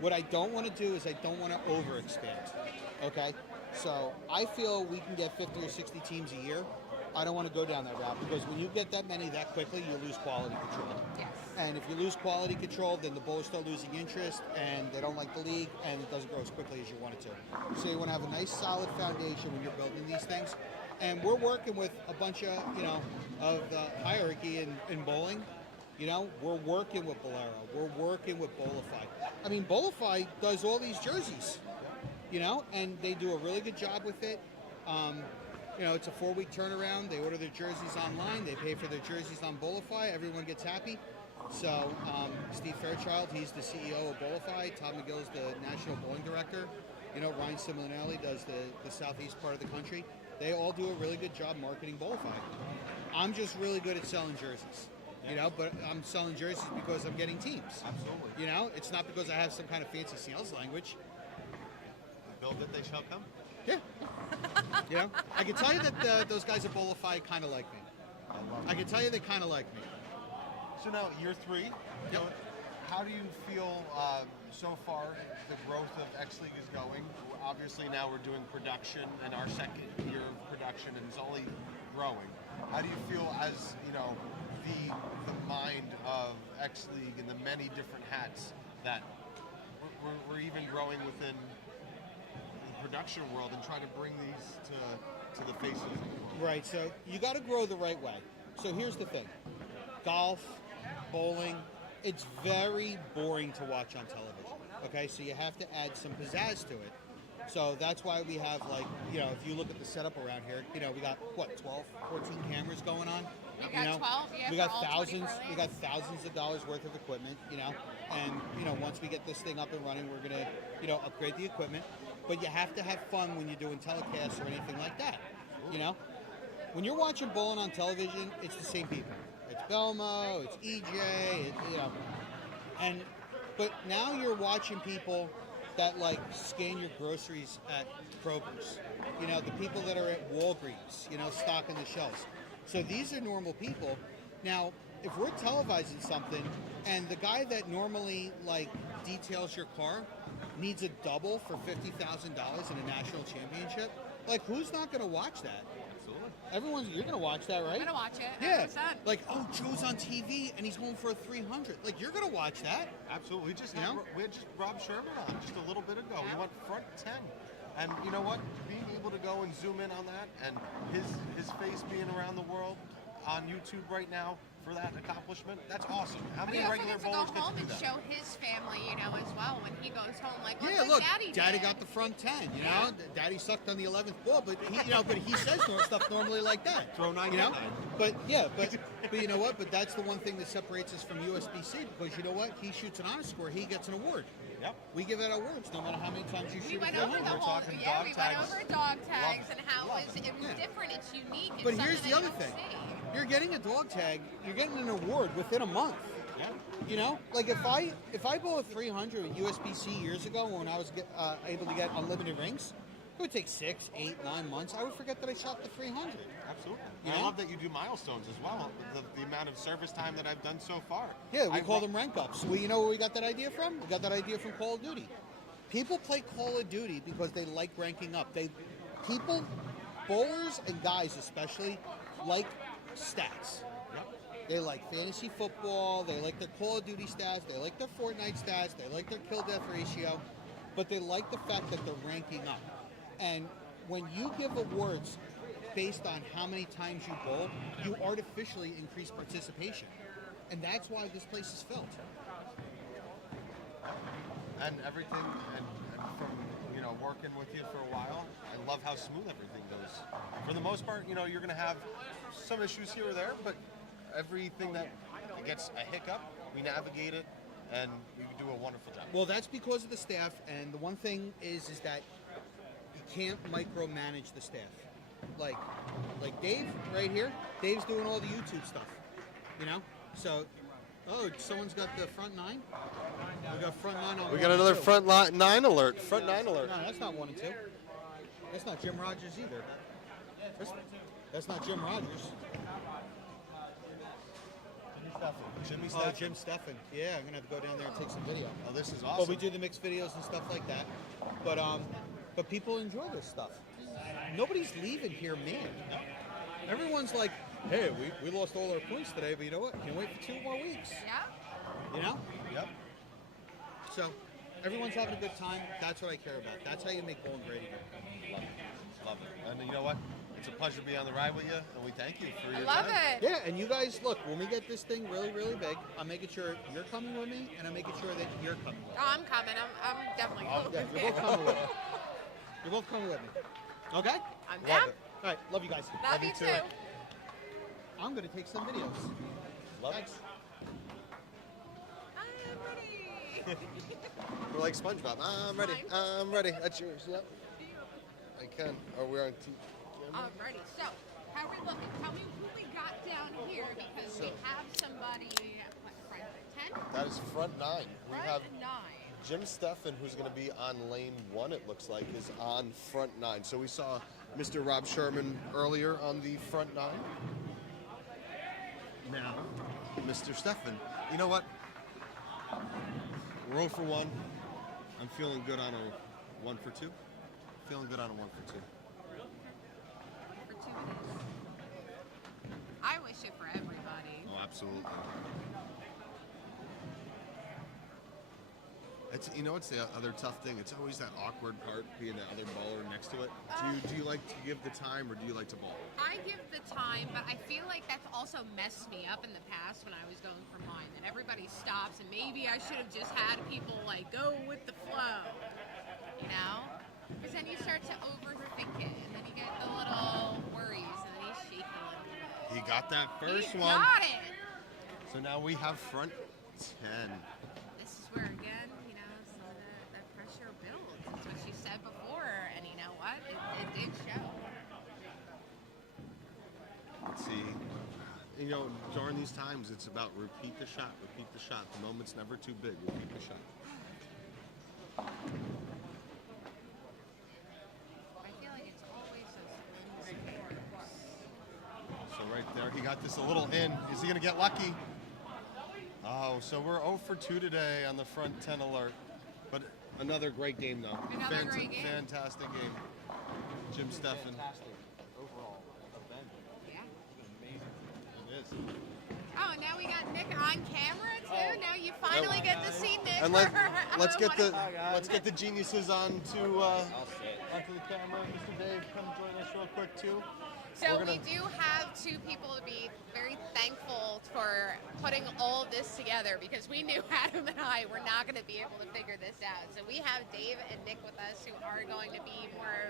What I don't want to do is I don't want to over expand. Okay? So I feel we can get 50 or 60 teams a year. I don't want to go down that route because when you get that many that quickly, you lose quality control. Yes. And if you lose quality control, then the bowlers start losing interest and they don't like the league and it doesn't grow as quickly as you want it to. So you want to have a nice solid foundation when you're building these things. And we're working with a bunch of, of the hierarchy in bowling. We're working with Bolero. We're working with Bowlify. I mean, Bowlify does all these jerseys, and they do a really good job with it. It's a 4-week turnaround. They order their jerseys online. They pay for their jerseys on Bowlify. Everyone gets happy. So Steve Fairchild, he's the CEO of Bowlify. Tom McGill's the national bowling director. Ryan Simonelli does the southeast part of the country. They all do a really good job marketing Bowlify. I'm just really good at selling jerseys. But I'm selling jerseys because I'm getting teams. Absolutely. It's not because I have some kind of fancy sales language. Build it, they shall come. Yeah. I can tell you that those guys at Bowlify kind of like me. I can tell you they kind of like me. So now, year 3. How do you feel so far the growth of X League is going? Obviously, now we're doing production in our second year of production, and it's only growing. How do you feel as the mind of X League and the many different hats that we're even growing within the production world and trying to bring these to the faces of the world? Right. So you got to grow the right way. So here's the thing: golf, bowling. It's very boring to watch on television. Okay, so you have to add some pizzazz to it. So that's why we have, if you look at the setup around here, we got 12, 14 cameras going on. You got 12, yeah. We for got all thousands. 24 We got thousands of dollars worth of equipment. And once we get this thing up and running, we're gonna, upgrade the equipment. But you have to have fun when you're doing telecasts or anything like that. When you're watching bowling on television, it's the same people. It's Belmo, it's EJ, but now you're watching people that scan your groceries at Kroger's. The people that are at Walgreens, stocking the shelves. So these are normal people. Now, if we're televising something and the guy that normally details your car needs a double for $50,000 in a national championship, who's not going to watch that? You're going to watch that, right? I'm going to watch it. Yeah. 100%. Joe's on TV and he's going for a 300. You're going to watch that. Absolutely. We just had Rob Sherman on just a little bit ago. Yeah. We went front 10. And you know what? Being able to go and zoom in on that and his face being around the world on YouTube right now for that accomplishment, that's awesome. How many regular bowlers get to go home get to and do that? show his family, as well when he goes home. Look, Daddy Daddy did. got the front 10, Daddy sucked on the 11th ball, but he says stuff normally like that. Throw 9, But you know what? But that's the one thing that separates us from USBC because you know what? He shoots an honor score, he gets an award. Yep. We give out awards no matter how many times you We shoot went it. over the whole, talking yeah, dog we tags. went over dog tags Love and how it was Yeah. different. It's unique. It's But here's something the that other you don't thing. see. You're getting a dog tag, you're getting an award within a month. Yeah. If I bowled 300 at USBC years ago when I was able to get unlimited rings, it would take 6, 8, 9 months. I would forget that I shot the 300. Absolutely. Yeah. I love that you do milestones as well. The amount of service time that I've done so far. Yeah, we call them rank ups. You know where we got that idea from? We got that idea from Call of Duty. People play Call of Duty because they like ranking up. Bowlers and guys especially, like stats. They like fantasy football, they like their Call of Duty stats, they like their Fortnite stats, they like their kill-death ratio, but they like the fact that they're ranking up. And when you give awards based on how many times you bowl, you artificially increase participation. And that's why this place is filled. And everything, and from working with you for a while, I love how smooth everything goes. For the most part, you're going to have some issues here or there, but everything that gets a hiccup, we navigate it, and we do a wonderful job. Well, that's because of the staff, and the one thing is that you can't micromanage the staff. Like Dave right here, Dave's doing all the YouTube stuff, So, someone's got the front nine? We got front nine on We one got and another two. front nine alert. Front nine alert. No, that's not 1 and 2. That's not Jim Rogers either. That's not Jim Rogers. Jimmy Oh, Steffen. Jim Steffen. Yeah, I'm gonna have to go down there and take some video. Oh, this is But awesome. we do the mixed videos and stuff like that. But people enjoy this stuff. Nobody's leaving here mad. Everyone's like, hey, we lost all our points today, but you know what? Can't wait for 2 more weeks. Yeah. Yep. So everyone's having a good time. That's what I care about. That's how you make bowling great again. Love it. And you know what? It's a pleasure to be on the ride with you, and we thank you for I your love time. it. Yeah, and you guys, look, when we get this thing really, really big, I'm making sure you're coming with me, and I'm making sure that you're coming with me. Oh, I'm coming. I'm definitely Yeah, coming. you're both coming with me. You're both coming with me. Okay? I'm Love down. it. All right, love you guys. Love you too. I'm going to take some videos. Love Thanks. I'm ready. We're like SpongeBob. I'm ready. Mine. I'm ready. That's yours. Yep. I can. Oh, we're on camera. Alrighty, so how are we looking? Tell me who we got down here because we have somebody, front 10? That is front nine. We Front have 9. Jim Steffen, who's going to be on lane 1, it looks like, is on front 9. So we saw Mr. Rob Sherman earlier on the front 9. Now, Mr. Steffen. You know what? We're 0 for 1. I'm feeling good on a 1 for 2. Feeling good on a 1 for 2. For 2 minutes. I wish it for everybody. Oh, absolutely. It's, it's the other tough thing. It's always that awkward part, being the other baller next to it. Do you like to give the time, or do you like to ball? I give the time, but I feel like that's also messed me up in the past when I was going for mine. That everybody stops, and maybe I should have just had people go with the flow, Because then you start to overthink it, and then you get the little worries, and then you shake a little bit. He got that first He one. got it. So now we have front 10. This is where again, some of that pressure builds. It's what you said before, and you know what? It did show. Let's see. During these times, it's about repeat the shot, repeat the shot. The moment's never too big. Repeat the shot. I feel like it's always those scores. So right there, he got this a little in. Is he going to get lucky? Oh, so we're 0 for 2 today on the front 10 alert. But another great game, though. Another great game. Fantastic game. Jim Steffen. Fantastic overall event. Yeah. It is. Oh, and now we got Nick on camera too. Now you finally get to see Nick. And let's get the Hi, guys. let's get the geniuses onto the camera. Mr. Dave, come join us real quick too. So We're we gonna- do have 2 people to be very thankful for putting all this together because we knew Adam and I were not going to be able to figure this out. So we have Dave and Nick with us who are going to be more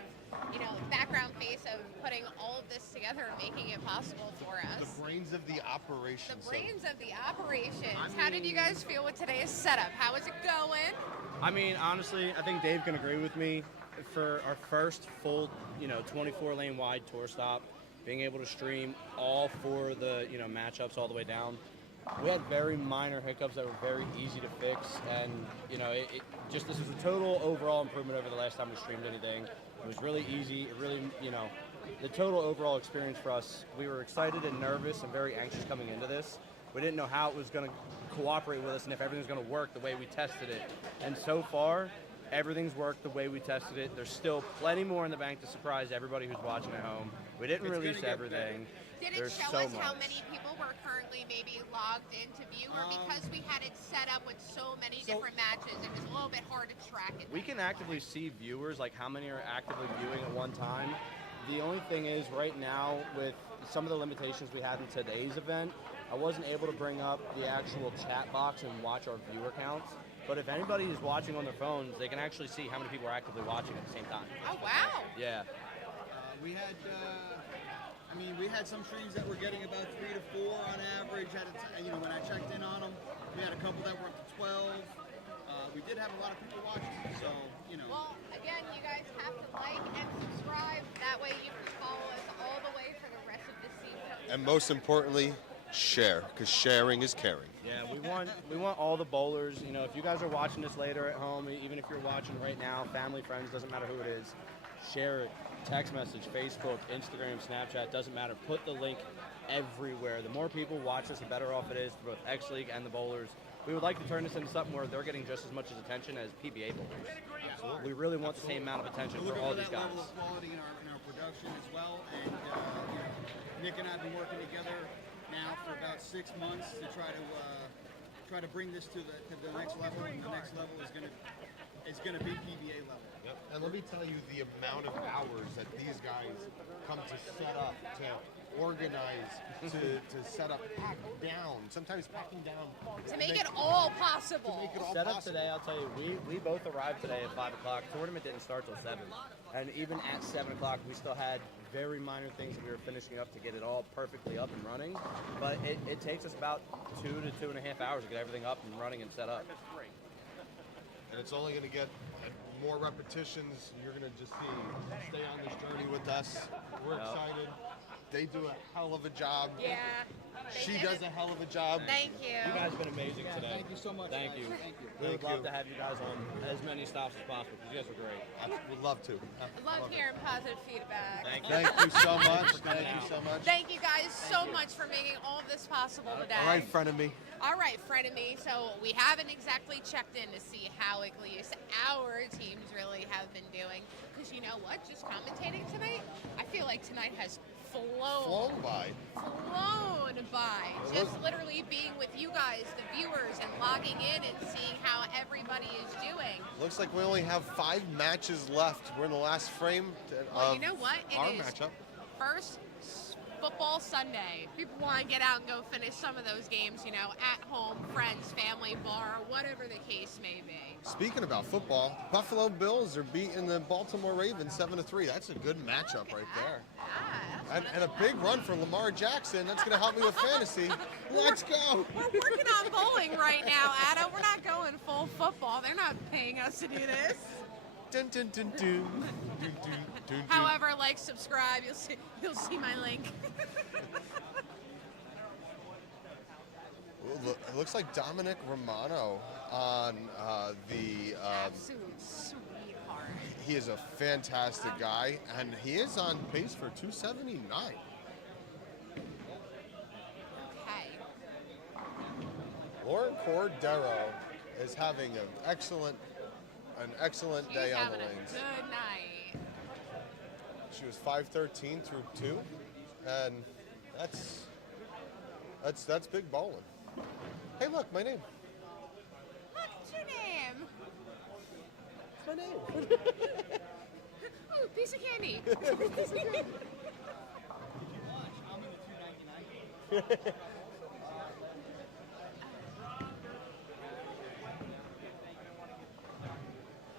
of, background face of putting all of this together and making it possible for us. The brains of the operation. The brains of the operations. How did you guys feel with today's setup? How is it going? I mean, honestly, I think Dave can agree with me. For our first full, 24 lane wide tour stop, being able to stream all 4 of the, matchups all the way down, we had very minor hiccups that were very easy to fix, and this is a total overall improvement over the last time we streamed anything. It was really easy. It really, the total overall experience for us, we were excited and nervous and very anxious coming into this. We didn't know how it was going to cooperate with us and if everything was going to work the way we tested it. And so far, everything's worked the way we tested it. There's still plenty more in the bank to surprise everybody who's watching at home. We didn't It's release gonna get everything. Did it There's show so us how much. many people were currently maybe logged into view, or because we had it set up with so many different matches, it was a little bit hard to track it? We can actively see viewers, like how many are actively viewing at one time. The only thing is right now with some of the limitations we had in today's event, I wasn't able to bring up the actual chat box and watch our viewer counts. But if anybody is watching on their phones, they can actually see how many people are actively watching at the same time. Oh wow! Yeah. We had, we had some streams that were getting about 3 to 4 on average. When I checked in on them, we had a couple that were up to 12. We did have a lot of people watching, so, Well, again, you guys have to like and subscribe. That way you can follow us all the way for the rest of the season. And most importantly, share, because sharing is caring. Yeah, we want all the bowlers. If you guys are watching this later at home, even if you're watching right now, family, friends, doesn't matter who it is, share it. Text message, Facebook, Instagram, Snapchat, doesn't matter. Put the link everywhere. The more people watch this, the better off it is for both X League and the bowlers. We would like to turn this into something where they're getting just as much attention as PBA bowlers. We really want the same amount of attention for all these guys. Level of quality in our production as well, and Nick and I have been working together now for about 6 months to try to bring this to the next level, and the next level is going to be PBA level. Yep. And let me tell you the amount of hours that these guys come to set up, to organize, to set up, pack down, sometimes packing down. To make it all possible. To make it all Set up possible. today, I'll tell you, we both arrived today at 5 o'clock. Tournament didn't start till 7. And even at 7 o'clock, we still had very minor things that we were finishing up to get it all perfectly up and running. But it takes us about 2 to 2.5 hours to get everything up and running and set up. And it's only going to get more repetitions. You're going to just stay on this journey with us. We're excited. They do a hell of a job. Yeah. She does a hell of a job. Thank you. You guys have been amazing today. Thank you so much. Thank you. Thank you. We would Thank love you. to have you guys on as many stops as possible because you guys are great. We'd love to. I love hearing positive feedback. Thank you so much. Thank you so much. Thank you guys so much for making all of this possible today. All right, friend of me. All right, friend of me. So we haven't exactly checked in to see how at least our teams really have been doing. Because you know what? Just commentating tonight, I feel like tonight has flown by. Just literally being with you guys, the viewers, and logging in and seeing how everybody is doing. Looks like we only have 5 matches left. We're in the last frame Well, of you know what? It our is matchup. first football Sunday. People want to get out and go finish some of those games, at home, friends, family, bar, whatever the case may be. Speaking about football, Buffalo Bills are beating the Baltimore Ravens 7-3. That's a good matchup right there. And a big run for Lamar Jackson. That's going to help me with fantasy. Let's go. We're working on bowling right now, Ada. We're not going full football. They're not paying us to do this. Dun, dun, dun, dun. Dun, dun, dun, dun. However, subscribe. You'll see my link. Ooh, it looks like Dominic Romano on the. Absolute sweetheart. He is a fantastic guy, and he is on pace for 279. Okay. Lauren Cordero is having an excellent She's day on having the a lanes. good night. She was 513 through 2, and that's big bowling. Hey, look, my name. Look, it's your name. It's my name. Ooh, piece of candy.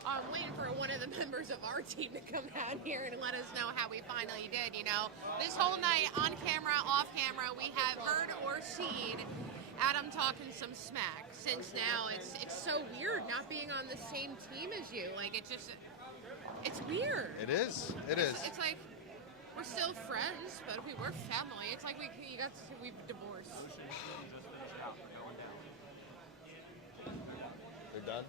I'm waiting for one of the members of our team to come down here and let us know how we finally did. This whole night, on camera, off camera, we have heard or seen Adam talking some smack. Since now, it's so weird not being on the same team as you. It's weird. It is. It is. It's like we're still friends, but we were family. It's like we've divorced. You're done?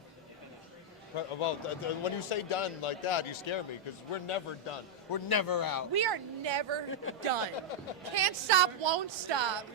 Well, when you say done like that, you scare me because we're never done. We're never out. We are never done. Can't stop, won't stop.